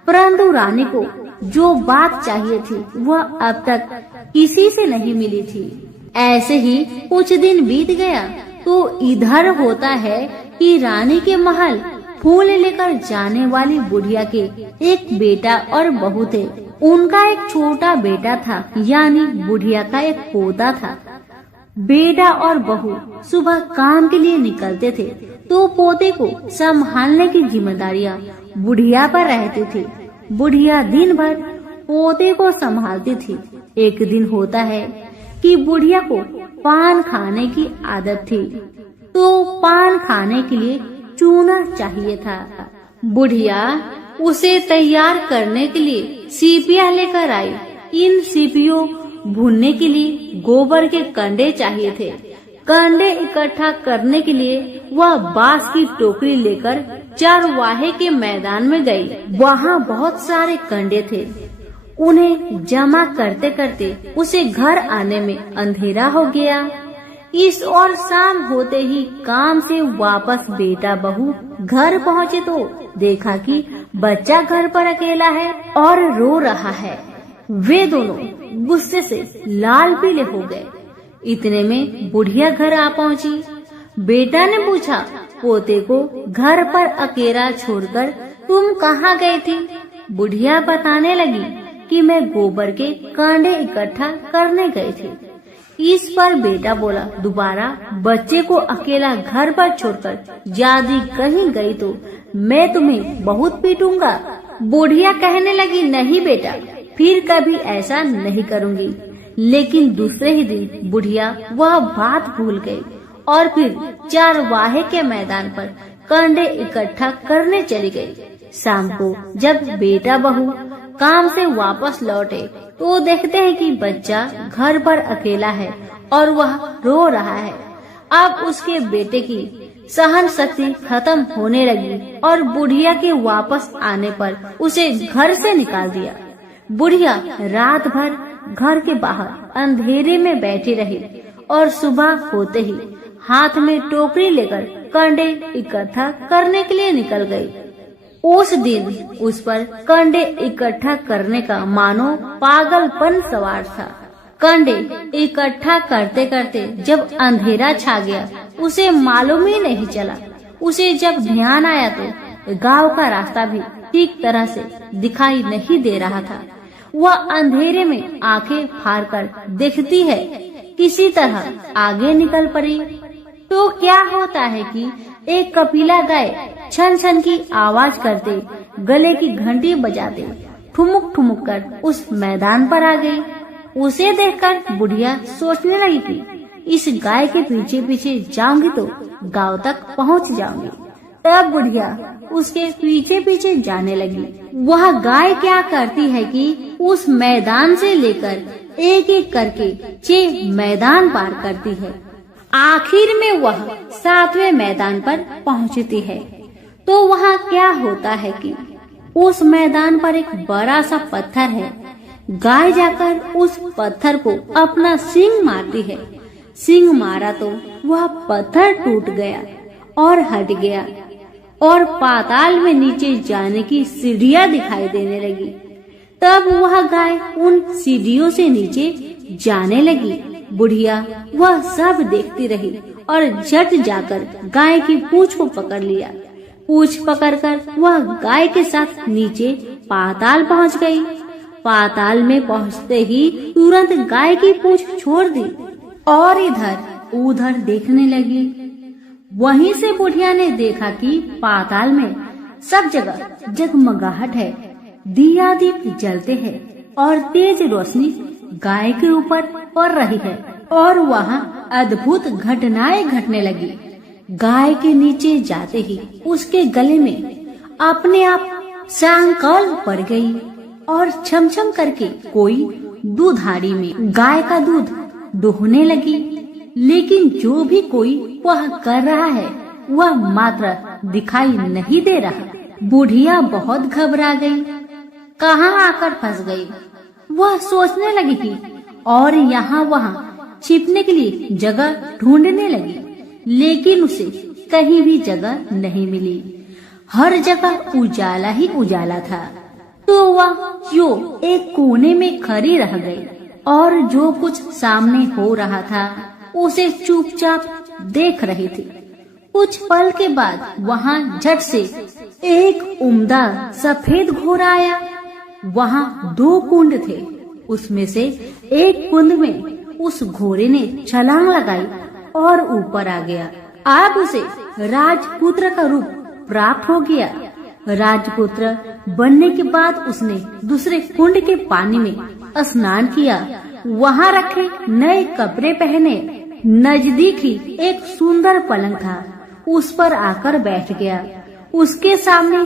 परंतु रानी को जो बात चाहिए थी वह अब तक किसी से नहीं मिली थी। ऐसे ही कुछ दिन बीत गया तो इधर होता है कि रानी के महल फूल लेकर जाने वाली बुढ़िया के एक बेटा और बहू थे। उनका एक छोटा बेटा था, यानी बुढ़िया का एक पोता था। बेटा और बहू सुबह काम के लिए निकलते थे तो पोते को संभालने की जिम्मेदारियां बुढ़िया पर रहती थी। बुढ़िया दिन भर पोते को संभालती थी। एक दिन होता है कि बुढ़िया को पान खाने की आदत थी, तो पान खाने के लिए चूना चाहिए था। बुढ़िया उसे तैयार करने के लिए सीपियां लेकर आई। इन सीपियों भूनने के लिए गोबर के कंडे चाहिए थे। कंडे इकट्ठा करने के लिए वह बांस की टोकरी लेकर चरवाहे के मैदान में गई। वहाँ बहुत सारे कंडे थे। उन्हें जमा करते करते उसे घर आने में अंधेरा हो गया। इस और शाम होते ही काम से वापस बेटा बहू घर पहुँचे तो देखा कि बच्चा घर पर अकेला है और रो रहा है। वे दोनों गुस्से से लाल पीले हो गए। इतने में बुढ़िया घर आ पहुँची। बेटा ने पूछा, पोते को घर पर अकेला छोड़कर तुम कहाँ गई थी? बुढ़िया बताने लगी कि मैं गोबर के कांडे इकट्ठा करने गई थी। इस पर बेटा बोला, दोबारा बच्चे को अकेला घर पर छोड़कर यदि कहीं गई तो मैं तुम्हें बहुत पीटूंगा। बुढ़िया कहने लगी, नहीं बेटा, फिर कभी ऐसा नहीं करूंगी। लेकिन दूसरे ही दिन बुढ़िया वह बात भूल गई और फिर चरवाहे के मैदान पर कंडे इकट्ठा करने चली गई। शाम को जब बेटा बहू काम से वापस लौटे तो देखते हैं कि बच्चा घर पर अकेला है और वह रो रहा है। अब उसके बेटे की सहन शक्ति खत्म होने लगी और बुढ़िया के वापस आने पर उसे घर से निकाल दिया। बुढ़िया रात भर घर के बाहर अंधेरे में बैठी रही और सुबह होते ही हाथ में टोकरी लेकर कंडे इकट्ठा करने के लिए निकल गई। उस दिन उस पर कंडे इकट्ठा करने का मानो पागलपन सवार था। कंडे इकट्ठा करते करते जब अंधेरा छा गया उसे मालूम ही नहीं चला। उसे जब ध्यान आया तो गांव का रास्ता भी ठीक तरह से दिखाई नहीं दे रहा था। वह अंधेरे में आंखें फाड़कर देखती है, किसी तरह आगे निकल पड़ी तो क्या होता है कि एक कपिला गाय छन छन की आवाज करते, गले की घंटी बजाते ठुमुक ठुमुक कर उस मैदान पर आ गई। उसे देखकर बुढ़िया सोचने लगी कि इस गाय के पीछे पीछे जाऊंगी तो गांव तक पहुंच जाऊंगी। तब बुढ़िया उसके पीछे पीछे जाने लगी। वह गाय क्या करती है कि उस मैदान से लेकर एक एक करके 6 मैदान पार करती है। आखिर में वह 7वें मैदान पर पहुंचती है तो वहाँ क्या होता है कि उस मैदान पर एक बड़ा सा पत्थर है। गाय जाकर उस पत्थर को अपना सींग मारती है। सींग मारा तो वह पत्थर टूट गया और हट गया और पाताल में नीचे जाने की सीढ़ियां दिखाई देने लगी। तब वह गाय उन सीढ़ियों से नीचे जाने लगी। बुढ़िया वह सब देखती रही और झट जाकर गाय की पूंछ को पकड़ लिया। पूंछ पकड़कर वह गाय के साथ नीचे पाताल पहुंच गई। पाताल में पहुंचते ही तुरंत गाय की पूंछ छोड़ दी और इधर उधर देखने लगी। वहीं से बुढ़िया ने देखा कि पाताल में सब जगह जगमगाहट है, दिया दीप जलते हैं और तेज रोशनी गाय के ऊपर पड़ रही है और वहाँ अद्भुत घटनाएं घटने लगी। गाय के नीचे जाते ही उसके गले में अपने आप सांकल पड़ गई और छमछम करके कोई दूधारी में गाय का दूध दोहने लगी। लेकिन जो भी कोई वह कर रहा है वह मात्र दिखाई नहीं दे रहा। बुढ़िया बहुत घबरा गई, कहाँ आकर फंस गई। वह सोचने लगी थी और यहाँ वहाँ छिपने के लिए जगह ढूंढने लगी, लेकिन उसे कहीं भी जगह नहीं मिली। हर जगह उजाला ही उजाला था। तो वह जो एक कोने में खड़ी रह गई और जो कुछ सामने हो रहा था उसे चुपचाप देख रही थी। कुछ पल के बाद वहाँ झट से एक उम्दा सफेद घोड़ा आया। वहाँ 2 कुंड थे। उसमें से एक कुंड में उस घोड़े ने छलांग लगाई और ऊपर आ गया। अब उसे राजपुत्र का रूप प्राप्त हो गया। राजपुत्र बनने के बाद उसने दूसरे कुंड के पानी में स्नान किया। वहाँ रखे नए कपड़े पहने। नजदीक ही एक सुंदर पलंग था, उस पर आकर बैठ गया। उसके सामने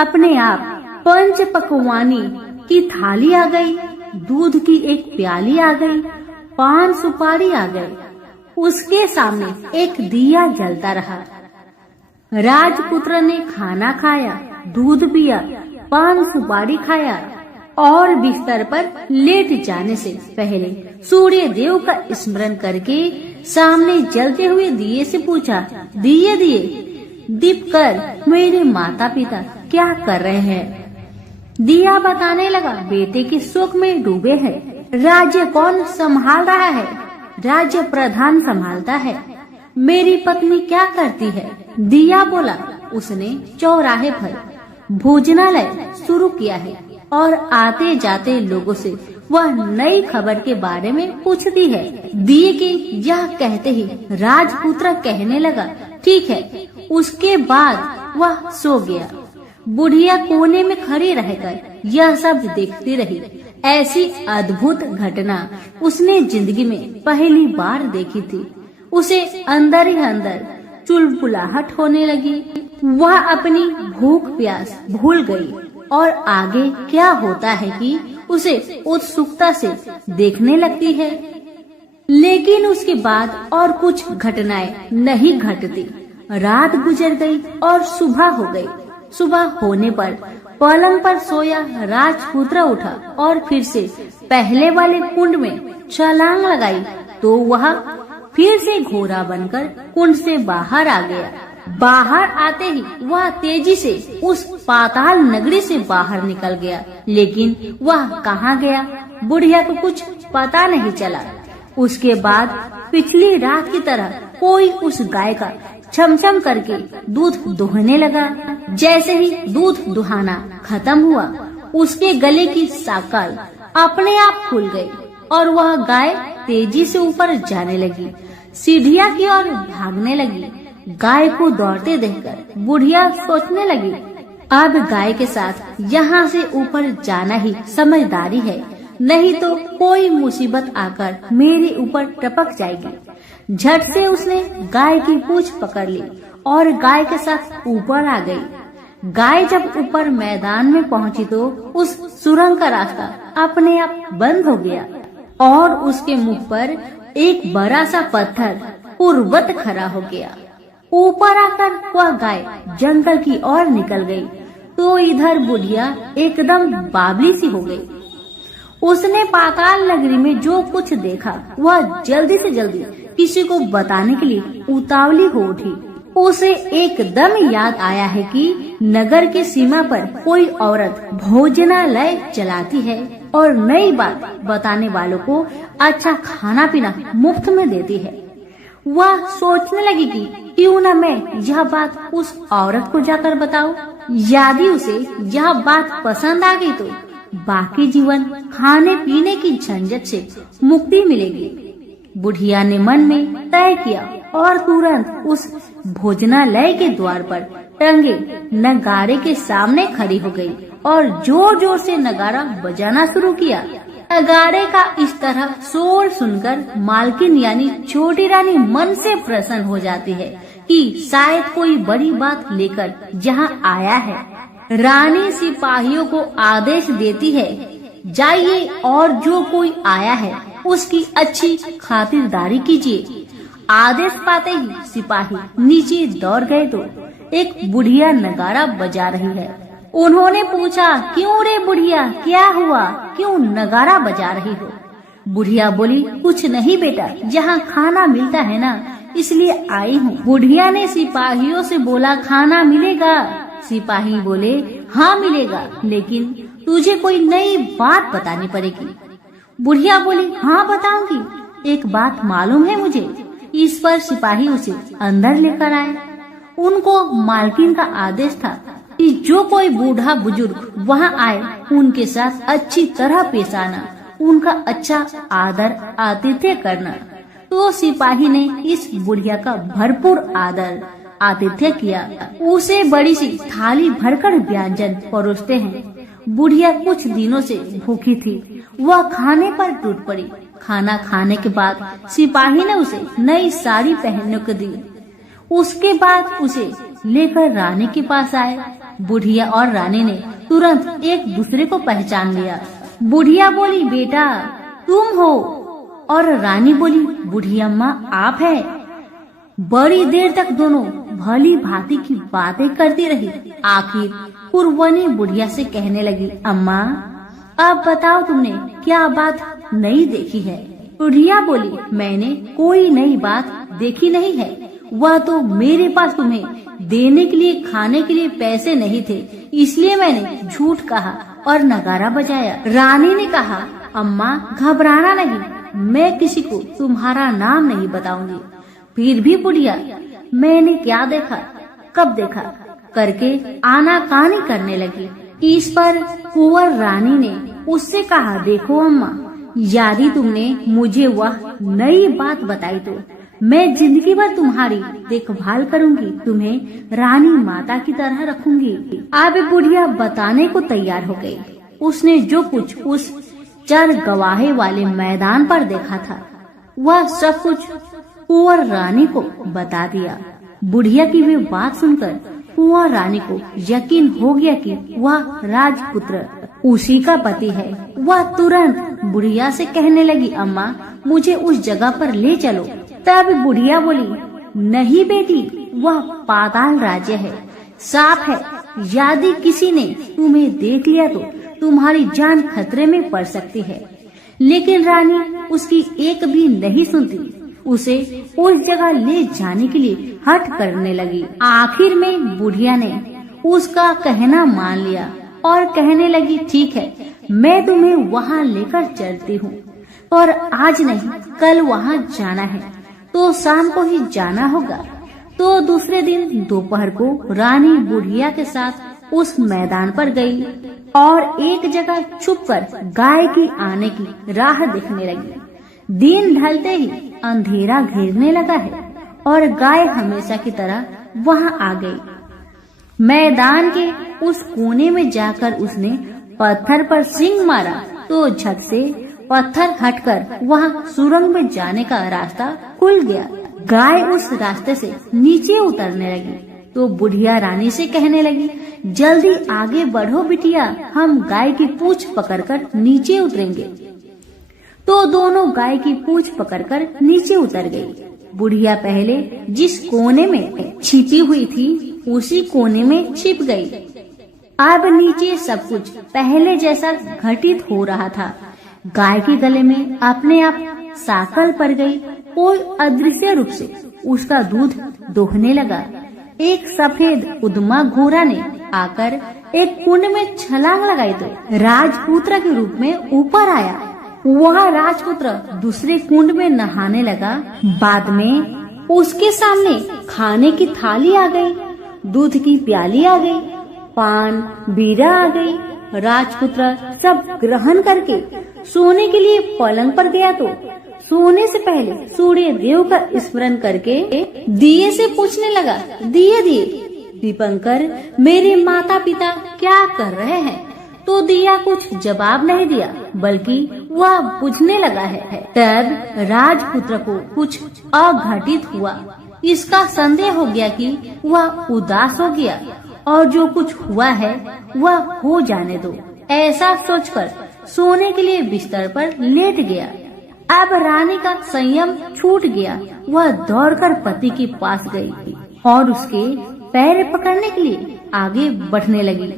अपने आप 5 पकवानी की थाली आ गई, दूध की एक प्याली आ गई, 5 सुपारी आ गई। उसके सामने एक दिया जलता रहा। राजपुत्र ने खाना खाया, दूध पिया, 5 सुपारी खाया और बिस्तर पर लेट जाने से पहले सूर्य देव का स्मरण करके सामने जलते हुए दिए से पूछा, दिए दिए दीप कर मेरे माता पिता क्या कर रहे हैं। दिया बताने लगा, बेटे के शोक में डूबे हैं। राज्य कौन संभाल रहा है? राज्य प्रधान संभालता है। मेरी पत्नी क्या करती है? दिया बोला, उसने चौराहे पर भोजनालय शुरू किया है और आते जाते लोगों से वह नई खबर के बारे में पूछती है। दिए के यह कहते ही राजपुत्र कहने लगा, ठीक है। उसके बाद वह सो गया। बुढ़िया कोने में खड़ी रहकर यह सब देखती रही। ऐसी अद्भुत घटना उसने जिंदगी में पहली बार देखी थी। उसे अंदर ही अंदर चुलबुलाहट होने लगी। वह अपनी भूख प्यास भूल गई और आगे क्या होता है कि उसे उत्सुकता से देखने लगती है। लेकिन उसके बाद और कुछ घटनाएं नहीं घटती। रात गुजर गई और सुबह हो गई। सुबह होने पर पलंग पर सोया राजपुत्र उठा और फिर से पहले वाले कुंड में छलांग लगाई तो वह फिर से घोड़ा बनकर कुंड से बाहर आ गया। बाहर आते ही वह तेजी से उस पाताल नगरी से बाहर निकल गया, लेकिन वह कहाँ गया बुढ़िया को कुछ पता नहीं चला। उसके बाद पिछली रात की तरह कोई उस गाय का छमछम करके दूध दुहने लगा। जैसे ही दूध दुहाना खत्म हुआ, उसके गले की साकल अपने आप खुल गई और वह गाय तेजी से ऊपर जाने लगी, सीढ़ियाँ की ओर भागने लगी। गाय को दौड़ते देखकर बुढ़िया सोचने लगी, अब गाय के साथ यहाँ से ऊपर जाना ही समझदारी है, नहीं तो कोई मुसीबत आकर मेरे ऊपर टपक जाएगी। झट से उसने गाय की पूंछ पकड़ ली और गाय के साथ ऊपर आ गई। गाय जब ऊपर मैदान में पहुंची तो उस सुरंग का रास्ता अपने आप बंद हो गया और उसके मुख पर एक बड़ा सा पत्थर पूर्ववत खड़ा हो गया। ऊपर आकर वह गाय जंगल की ओर निकल गई तो इधर बुढ़िया एकदम बावली सी हो गई। उसने पाताल नगरी में जो कुछ देखा वह जल्दी से जल्दी किसी को बताने के लिए उतावली हो उठी। उसे एकदम याद आया है कि नगर की सीमा पर कोई औरत भोजनालय चलाती है और नई बात बताने वालों को अच्छा खाना पीना मुफ्त में देती है। वह सोचने लगी कि क्यों न मैं यह बात उस औरत को जाकर बताऊं। यदि उसे यह बात पसंद आ गई तो बाकी जीवन खाने पीने की झंझट से मुक्ति मिलेगी। बुढ़िया ने मन में तय किया और तुरंत उस भोजनालय के द्वार पर टंगे नगाड़े के सामने खड़ी हो गई और जोर जोर से नगाड़ा बजाना शुरू किया। नगाड़े का इस तरह शोर सुनकर मालकिन यानी छोटी रानी मन से प्रसन्न हो जाती है कि शायद कोई बड़ी बात लेकर यहाँ आया है। रानी सिपाहियों को आदेश देती है, जाइए और जो कोई आया है उसकी अच्छी खातिरदारी कीजिए। आदेश पाते ही सिपाही नीचे दौड़ गए तो एक बुढ़िया नगाड़ा बजा रही है। उन्होंने पूछा, क्यों रे बुढ़िया, क्या हुआ, क्यों नगाड़ा बजा रही हो? बुढ़िया बोली, कुछ नहीं बेटा, यहाँ खाना मिलता है ना, इसलिए आई हूँ। बुढ़िया ने सिपाहियों से बोला, खाना मिलेगा? सिपाही बोले, हाँ मिलेगा, लेकिन तुझे कोई नई बात बतानी पड़ेगी। बुढ़िया बोली, हाँ बताऊंगी, एक बात मालूम है मुझे। इस पर सिपाही उसे अंदर लेकर आए। उनको मालकिन का आदेश था कि जो कोई बूढ़ा बुजुर्ग वहाँ आए उनके साथ अच्छी तरह पेश आना, उनका अच्छा आदर आतिथ्य करना। तो सिपाही ने इस बुढ़िया का भरपूर आदर आतिथ्य किया। उसे बड़ी सी थाली भरकर व्यंजन परोसते हैं। बुढ़िया कुछ दिनों से भूखी थी, वह खाने पर टूट पड़ी। खाना खाने के बाद सिपाही ने उसे नई साड़ी पहनने को दी। उसके बाद उसे लेकर रानी के पास आए। बुढ़िया और रानी ने तुरंत एक दूसरे को पहचान लिया। बुढ़िया बोली, बेटा तुम हो? और रानी बोली, बुढ़िया माँ आप है? बड़ी देर तक दोनों भली भांति की बातें करती रही। आखिर पुरवनी बुढ़िया से कहने लगी, अम्मा अब बताओ तुमने क्या बात नई देखी है? बुढ़िया बोली, मैंने कोई नई बात देखी नहीं है, वह तो मेरे पास तुम्हें देने के लिए खाने के लिए पैसे नहीं थे, इसलिए मैंने झूठ कहा और नगाड़ा बजाया। रानी ने कहा, अम्मा घबराना नहीं, मैं किसी को तुम्हारा नाम नहीं बताऊंगी। फिर भी बुढ़िया मैंने क्या देखा, कब देखा करके आनाकानी करने लगी। इस पर कुंवर रानी ने उससे कहा, देखो अम्मा, यदि तुमने मुझे वह नई बात बताई तो मैं जिंदगी भर तुम्हारी देखभाल करूंगी, तुम्हें रानी माता की तरह रखूंगी। अब बुढ़िया बताने को तैयार हो गई। उसने जो कुछ उस चर गवाहे वाले मैदान पर देखा था वह सब कुछ कुंवर रानी को बता दिया। बुढ़िया की वे बात सुनकर कुंवर रानी को यकीन हो गया कि वह राजपुत्र उसी का पति है। वह तुरंत बुढ़िया से कहने लगी, अम्मा मुझे उस जगह पर ले चलो। तब बुढ़िया बोली, नहीं बेटी, वह पाताल राज्य है, साफ है यदि किसी ने तुम्हें देख लिया तो तुम्हारी जान खतरे में पड़ सकती है। लेकिन रानी उसकी एक भी नहीं सुनती, उसे उस जगह ले जाने के लिए हठ करने लगी। आखिर में बुढ़िया ने उसका कहना मान लिया और कहने लगी, ठीक है, मैं तुम्हें वहाँ लेकर चलती हूँ, और आज नहीं कल वहाँ जाना है तो शाम को ही जाना होगा। तो दूसरे दिन दोपहर को रानी बुढ़िया के साथ उस मैदान पर गई और एक जगह छुपकर गाय की आने की राह देखने लगी। दिन ढलते ही अंधेरा घेरने लगा है और गाय हमेशा की तरह वहाँ आ गई। मैदान के उस कोने में जाकर उसने पत्थर पर सींग मारा तो झट से पत्थर हटकर वहाँ सुरंग में जाने का रास्ता खुल गया। गाय उस रास्ते से नीचे उतरने लगी तो बुढ़िया रानी से कहने लगी, जल्दी आगे बढ़ो बिटिया, हम गाय की पूंछ पकड़कर नीचे उतरेंगे। तो दोनों गाय की पूंछ पकड़कर नीचे उतर गई। बुढ़िया पहले जिस कोने में छिपी हुई थी उसी कोने में छिप गई। अब नीचे सब कुछ पहले जैसा घटित हो रहा था। गाय के गले में अपने आप साकल पड़ गई। कोई अदृश्य रूप से उसका दूध दोहने लगा। एक सफेद उद्मा घोड़ा ने आकर एक कुंड में छलांग लगाई तो राजपुत्र के रूप में ऊपर आया। वह राजपुत्र दूसरे कुंड में नहाने लगा। बाद में उसके सामने खाने की थाली आ गई, दूध की प्याली आ गई, पान बीड़ा आ गई। राजपुत्र सब ग्रहण करके सोने के लिए पलंग पर गया तो सोने से पहले सूर्य देव का स्मरण करके दिए से पूछने लगा, दिए दिए दीपंकर, मेरे माता पिता क्या कर रहे हैं? तो दिया कुछ जवाब नहीं दिया, बल्कि वह बुझने लगा है। तब राजपुत्र को कुछ अघटित हुआ। इसका संदेह हो गया कि वह उदास हो गया और जो कुछ हुआ है वह हो जाने दो। ऐसा सोचकर सोने के लिए बिस्तर पर लेट गया। अब रानी का संयम छूट गया। वह दौड़कर पति के पास गई और उसके पैर पकड़ने के लिए आगे बढ़ने लगी।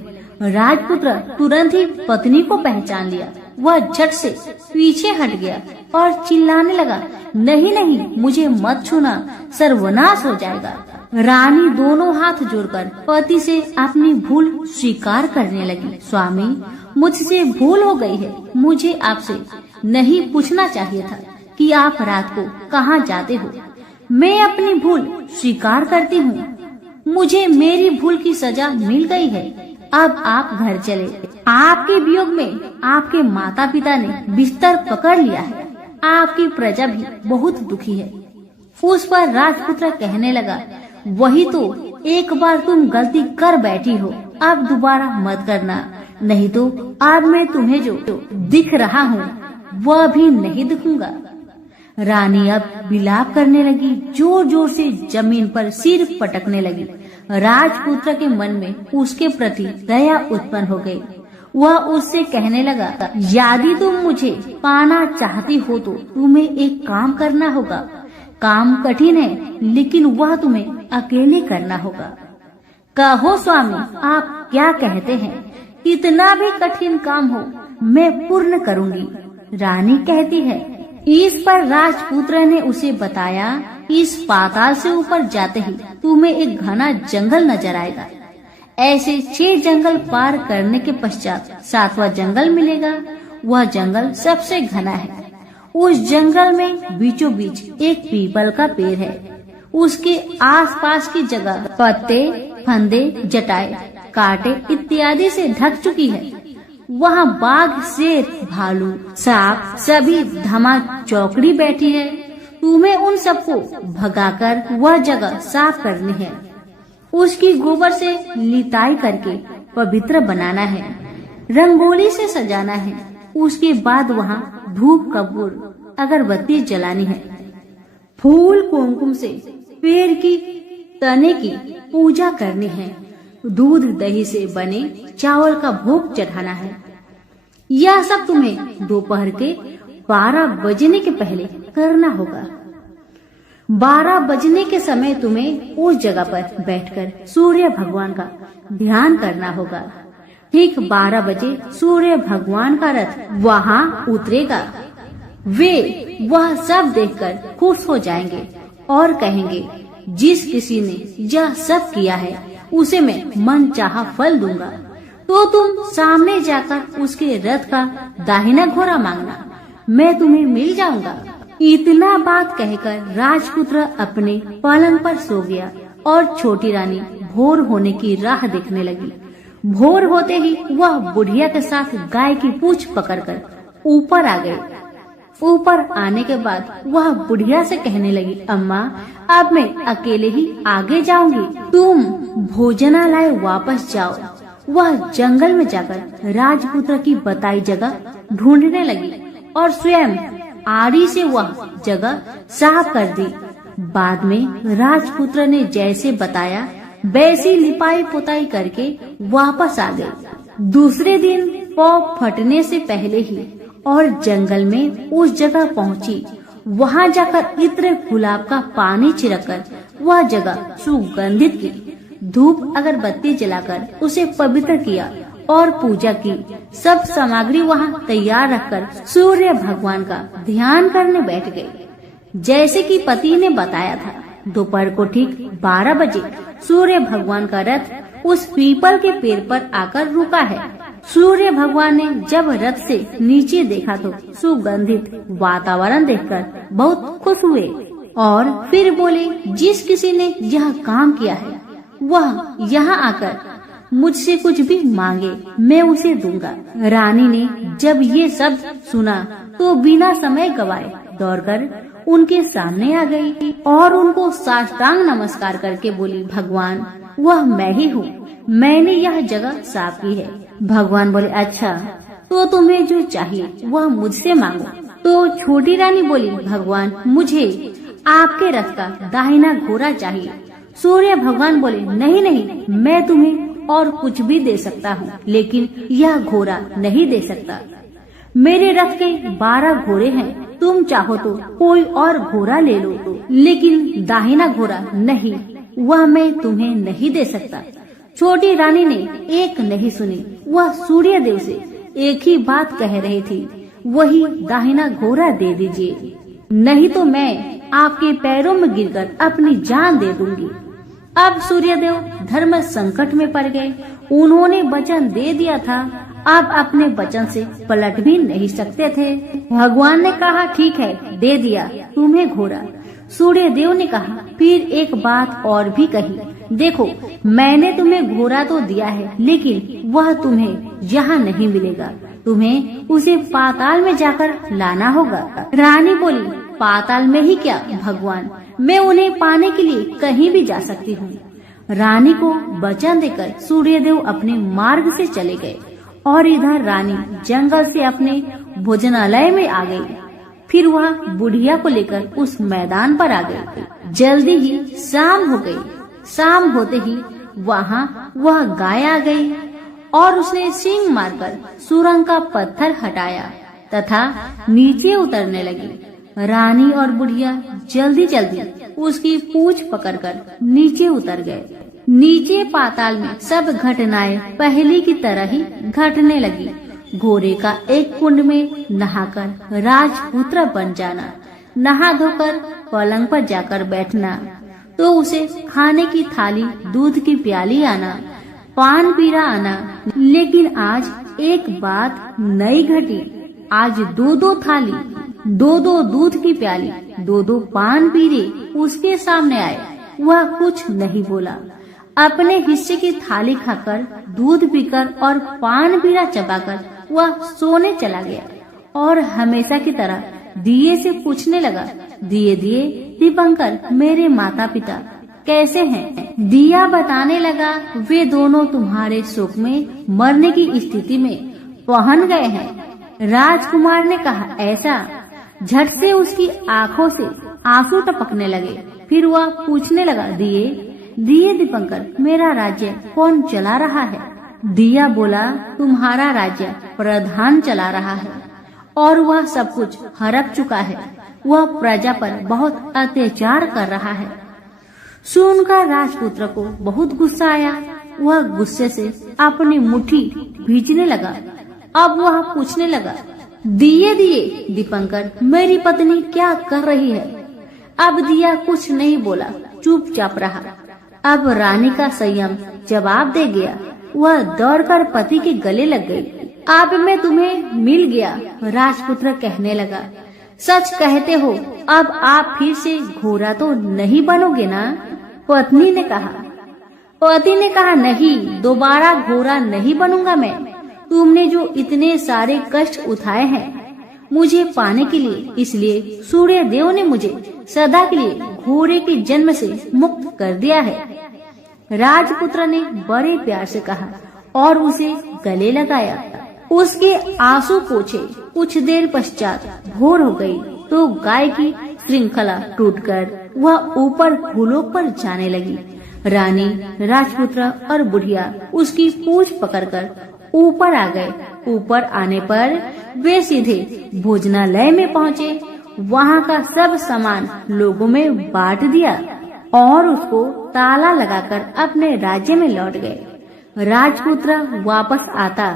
राजपुत्र तुरंत ही पत्नी को पहचान लिया। वह झट से पीछे हट गया और चिल्लाने लगा, नहीं नहीं, मुझे मत छूना, सर्वनाश हो जाएगा। रानी दोनों हाथ जोड़कर पति से अपनी भूल स्वीकार करने लगी। स्वामी, मुझसे भूल हो गई है। मुझे आपसे नहीं पूछना चाहिए था कि आप रात को कहाँ जाते हो। मैं अपनी भूल स्वीकार करती हूँ। मुझे मेरी भूल की सजा मिल गई है। अब आप घर चले। आपके वियोग में आपके माता पिता ने बिस्तर पकड़ लिया है। आपकी प्रजा भी बहुत दुखी है। उस पर राजपुत्र कहने लगा, वही तो, एक बार तुम गलती कर बैठी हो, अब दोबारा मत करना, नहीं तो अब मैं तुम्हें जो दिख रहा हूँ वह भी नहीं दिखूंगा। रानी अब विलाप करने लगी, जोर जोर से जमीन पर सिर पटकने लगी। राजपुत्र के मन में उसके प्रति दया उत्पन्न हो गई। वह उससे कहने लगा, यदि तुम मुझे पाना चाहती हो तो तुम्हें एक काम करना होगा। काम कठिन है, लेकिन वह तुम्हें अकेले करना होगा। कहो स्वामी, आप क्या कहते हैं? कितना भी कठिन काम हो मैं पूर्ण करूंगी। रानी कहती है। इस पर राजपुत्र ने उसे बताया, इस पाताल से ऊपर जाते ही तुम्हें एक घना जंगल नजर आएगा। ऐसे 6 जंगल पार करने के पश्चात 7वां जंगल मिलेगा। वह जंगल सबसे घना है। उस जंगल में बीचों बीच एक पीपल का पेड़ है। उसके आसपास की जगह पत्ते, फंदे, जटाए, कांटे इत्यादि से ढक चुकी है। वहाँ बाघ, शेर, भालू, सांप सभी धमा चौकड़ी बैठी है। तुम्हें उन सबको भगाकर वह जगह साफ करनी है। उसकी गोबर से लिताई करके पवित्र बनाना है। रंगोली से सजाना है। उसके बाद वहाँ धूप कपूर अगरबत्ती जलानी है। फूल कुमकुम से पेड़ की तने की पूजा करनी है। दूध दही से बने चावल का भोग चढ़ाना है। यह सब तुम्हें दोपहर के 12 बजने के पहले करना होगा। 12 बजने के समय तुम्हें उस जगह पर बैठकर सूर्य भगवान का ध्यान करना होगा। ठीक 12 बजे सूर्य भगवान का रथ वहाँ उतरेगा। वे वह सब देखकर खुश हो जाएंगे और कहेंगे, जिस किसी ने यह सब किया है उसे मैं मनचाहा फल दूंगा। तो तुम सामने जाकर उसके रथ का दाहिना घोड़ा मांगना, मैं तुम्हें मिल जाऊंगा। इतना बात कहकर राजपुत्र अपने पलंग पर सो गया और छोटी रानी भोर होने की राह देखने लगी। भोर होते ही वह बुढ़िया के साथ गाय की पूंछ पकड़कर ऊपर आ गई। ऊपर आने के बाद वह बुढ़िया से कहने लगी, अम्मा अब मैं अकेले ही आगे जाऊंगी, तुम भोजनालय वापस जाओ। वह जंगल में जाकर राजपुत्र की बताई जगह ढूंढने लगी और स्वयं आरी से वह जगह साफ कर दी। बाद में राजपुत्र ने जैसे बताया वैसी लिपाई पुताई करके वापस आ गई। दूसरे दिन पौ फटने से पहले ही और जंगल में उस जगह पहुंची। वहां जाकर इत्र गुलाब का पानी छिड़ककर वह जगह सुगंधित की। धूप अगरबत्ती जलाकर उसे पवित्र किया और पूजा की। सब सामग्री वहां तैयार रखकर सूर्य भगवान का ध्यान करने बैठ गई। जैसे कि पति ने बताया था, दोपहर को ठीक 12 बजे सूर्य भगवान का रथ उस पीपल के पेड़ पर आकर रुका है। सूर्य भगवान ने जब रथ से नीचे देखा तो सुगंधित वातावरण देखकर बहुत खुश हुए और फिर बोले, जिस किसी ने यह काम किया है वह यहाँ आकर मुझसे कुछ भी मांगे, मैं उसे दूंगा। रानी ने जब ये सब सुना तो बिना समय गवाए दौड़कर उनके सामने आ गई और उनको साष्टांग नमस्कार करके बोली, भगवान वह मैं ही हूँ, मैंने यह जगह साफ की है। भगवान बोले, अच्छा तो तुम्हें जो चाहिए वह मुझसे मांगो। तो छोटी रानी बोली, भगवान मुझे आपके रथ का दाहिना घोड़ा चाहिए। सूर्य भगवान बोले, नहीं नहीं, मैं तुम्हें और कुछ भी दे सकता हूँ, लेकिन यह घोड़ा नहीं दे सकता। मेरे रथ के 12 घोड़े हैं, तुम चाहो तो कोई और घोड़ा ले लो, लेकिन दाहिना घोड़ा नहीं, वह मैं तुम्हें नहीं दे सकता। छोटी रानी ने एक नहीं सुनी, वह सूर्य देव से एक ही बात कह रही थी, वही दाहिना घोड़ा दे दीजिए, नहीं तो मैं आपके पैरों में गिरकर अपनी जान दे दूंगी। अब सूर्यदेव धर्म संकट में पड़ गए। उन्होंने वचन दे दिया था, अब अपने वचन से पलट भी नहीं सकते थे। भगवान ने कहा, ठीक है, दे दिया तुम्हें घोड़ा। सूर्यदेव ने कहा, फिर एक बात और भी कही, देखो मैंने तुम्हें घोड़ा तो दिया है, लेकिन वह तुम्हें यहाँ नहीं मिलेगा, तुम्हें उसे पाताल में जाकर लाना होगा। रानी बोली, पाताल में ही क्या भगवान, मैं उन्हें पाने के लिए कहीं भी जा सकती हूँ। रानी को वचन देकर सूर्यदेव अपने मार्ग से चले गए और इधर रानी जंगल से अपने भोजनालय में आ गई। फिर वह बुढ़िया को लेकर उस मैदान पर आ गई। जल्दी ही शाम हो गई। शाम होते ही वहाँ वह गाय आ गई और उसने सींग मारकर सुरंग का पत्थर हटाया तथा नीचे उतरने लगी। रानी और बुढ़िया जल्दी जल्दी उसकी पूंछ पकड़कर नीचे उतर गए। नीचे पाताल में सब घटनाएं पहले की तरह ही घटने लगी। घोड़े का एक कुंड में नहाकर राजपुत्र बन जाना, नहा धोकर पलंग पर जाकर बैठना, तो उसे खाने की थाली, दूध की प्याली आना, पान पीरा आना। लेकिन आज एक बात नई घटी। आज 2-2 थाली, 2-2 दूध की प्याली, 2-2 पान पीरे उसके सामने आए। वह कुछ नहीं बोला, अपने हिस्से की थाली खाकर, दूध पीकर और पान पीरा चबाकर वह सोने चला गया और हमेशा की तरह दिए से पूछने लगा, दिए दिए दीपंकर, मेरे माता पिता कैसे हैं? दिया बताने लगा, वे दोनों तुम्हारे शोक में मरने की स्थिति में पहुंच गए हैं। राजकुमार ने कहा, ऐसा? झट से उसकी आंखों से आंसू टपकने लगे। फिर वह पूछने लगा, दिए दिए दीपंकर, मेरा राज्य कौन चला रहा है? दिया बोला, तुम्हारा राज्य प्रधान चला रहा है और वह सब कुछ हड़प चुका है। वह प्रजा पर बहुत अत्याचार कर रहा है। सुनकर राजपुत्र को बहुत गुस्सा आया। वह गुस्से से अपनी मुट्ठी भींचने लगा। अब वह पूछने लगा, दिए दिए दीपंकर, मेरी पत्नी क्या कर रही है? अब दिया कुछ नहीं बोला, चुपचाप रहा। अब रानी का संयम जवाब दे गया। वह दौड़कर पति के गले लग गई। अब मैं तुम्हें मिल गया, राजपुत्र कहने लगा। सच कहते हो, अब आप फिर से घोड़ा तो नहीं बनोगे ना? पत्नी ने कहा नहीं, दोबारा घोड़ा नहीं बनूंगा मैं। तुमने जो इतने सारे कष्ट उठाए हैं मुझे पाने के लिए, इसलिए सूर्य देव ने मुझे सदा के लिए घोड़े के जन्म से मुक्त कर दिया है। राजपुत्र ने बड़े प्यार से कहा और उसे गले लगाया। उसके आंसू पोंछे। कुछ देर पश्चात भोर हो गई तो गाय की श्रृंखला टूटकर वह ऊपर फूलों पर जाने लगी। रानी, राजपुत्र और बुढ़िया उसकी पूंछ पकड़कर ऊपर आ गए। ऊपर आने पर वे सीधे भोजनालय में पहुँचे। वहाँ का सब सामान लोगों में बांट दिया और उसको ताला लगाकर अपने राज्य में लौट गए। राजपुत्र वापस आता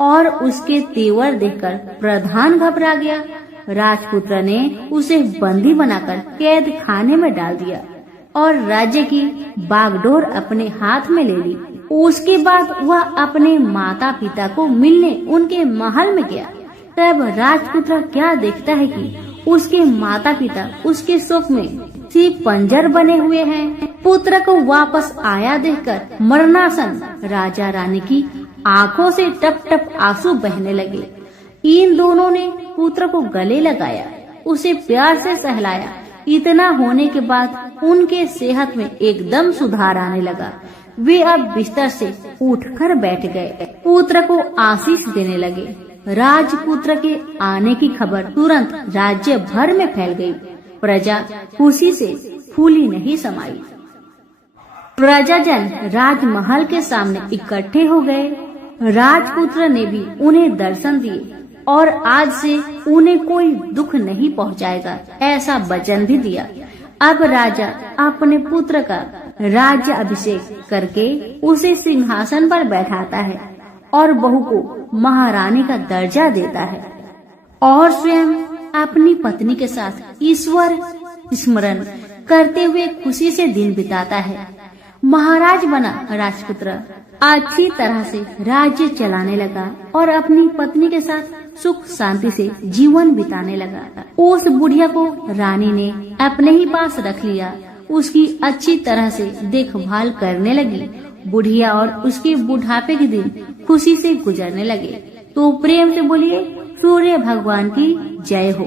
और उसके तेवर देखकर प्रधान घबरा गया। राजपुत्र ने उसे बंदी बनाकर कैद खाने में डाल दिया और राज्य की बागडोर अपने हाथ में ले ली। उसके बाद वह अपने माता पिता को मिलने उनके महल में गया। तब राजपुत्र क्या देखता है कि उसके माता पिता उसके शोक में सिर्फ पंजर बने हुए हैं। पुत्र को वापस आया देखकर मरणासन राजा रानी की आंखों से टप टप आंसू बहने लगे। इन दोनों ने पुत्र को गले लगाया, उसे प्यार से सहलाया। इतना होने के बाद उनके सेहत में एकदम सुधार आने लगा। वे अब बिस्तर से उठकर बैठ गए, पुत्र को आशीष देने लगे। राजपुत्र के आने की खबर तुरंत राज्य भर में फैल गई। प्रजा खुशी से फूली नहीं समाई। प्रजाजन राजमहल के सामने इकट्ठे हो गए। राजपुत्र ने भी उन्हें दर्शन दिए और आज से उन्हें कोई दुख नहीं पहुंचाएगा, ऐसा वचन भी दिया। अब राजा अपने पुत्र का राज्य अभिषेक करके उसे सिंहासन पर बैठाता है और बहू को महारानी का दर्जा देता है और स्वयं अपनी पत्नी के साथ ईश्वर स्मरण करते हुए खुशी से दिन बिताता है। महाराज बना राजपुत्र अच्छी तरह से राज्य चलाने लगा और अपनी पत्नी के साथ सुख शांति से जीवन बिताने लगा। उस बुढ़िया को रानी ने अपने ही पास रख लिया, उसकी अच्छी तरह से देखभाल करने लगी। बुढ़िया और उसके बुढ़ापे के दिन खुशी से गुजरने लगे। तो प्रेम से बोलिए, सूर्य भगवान की जय हो।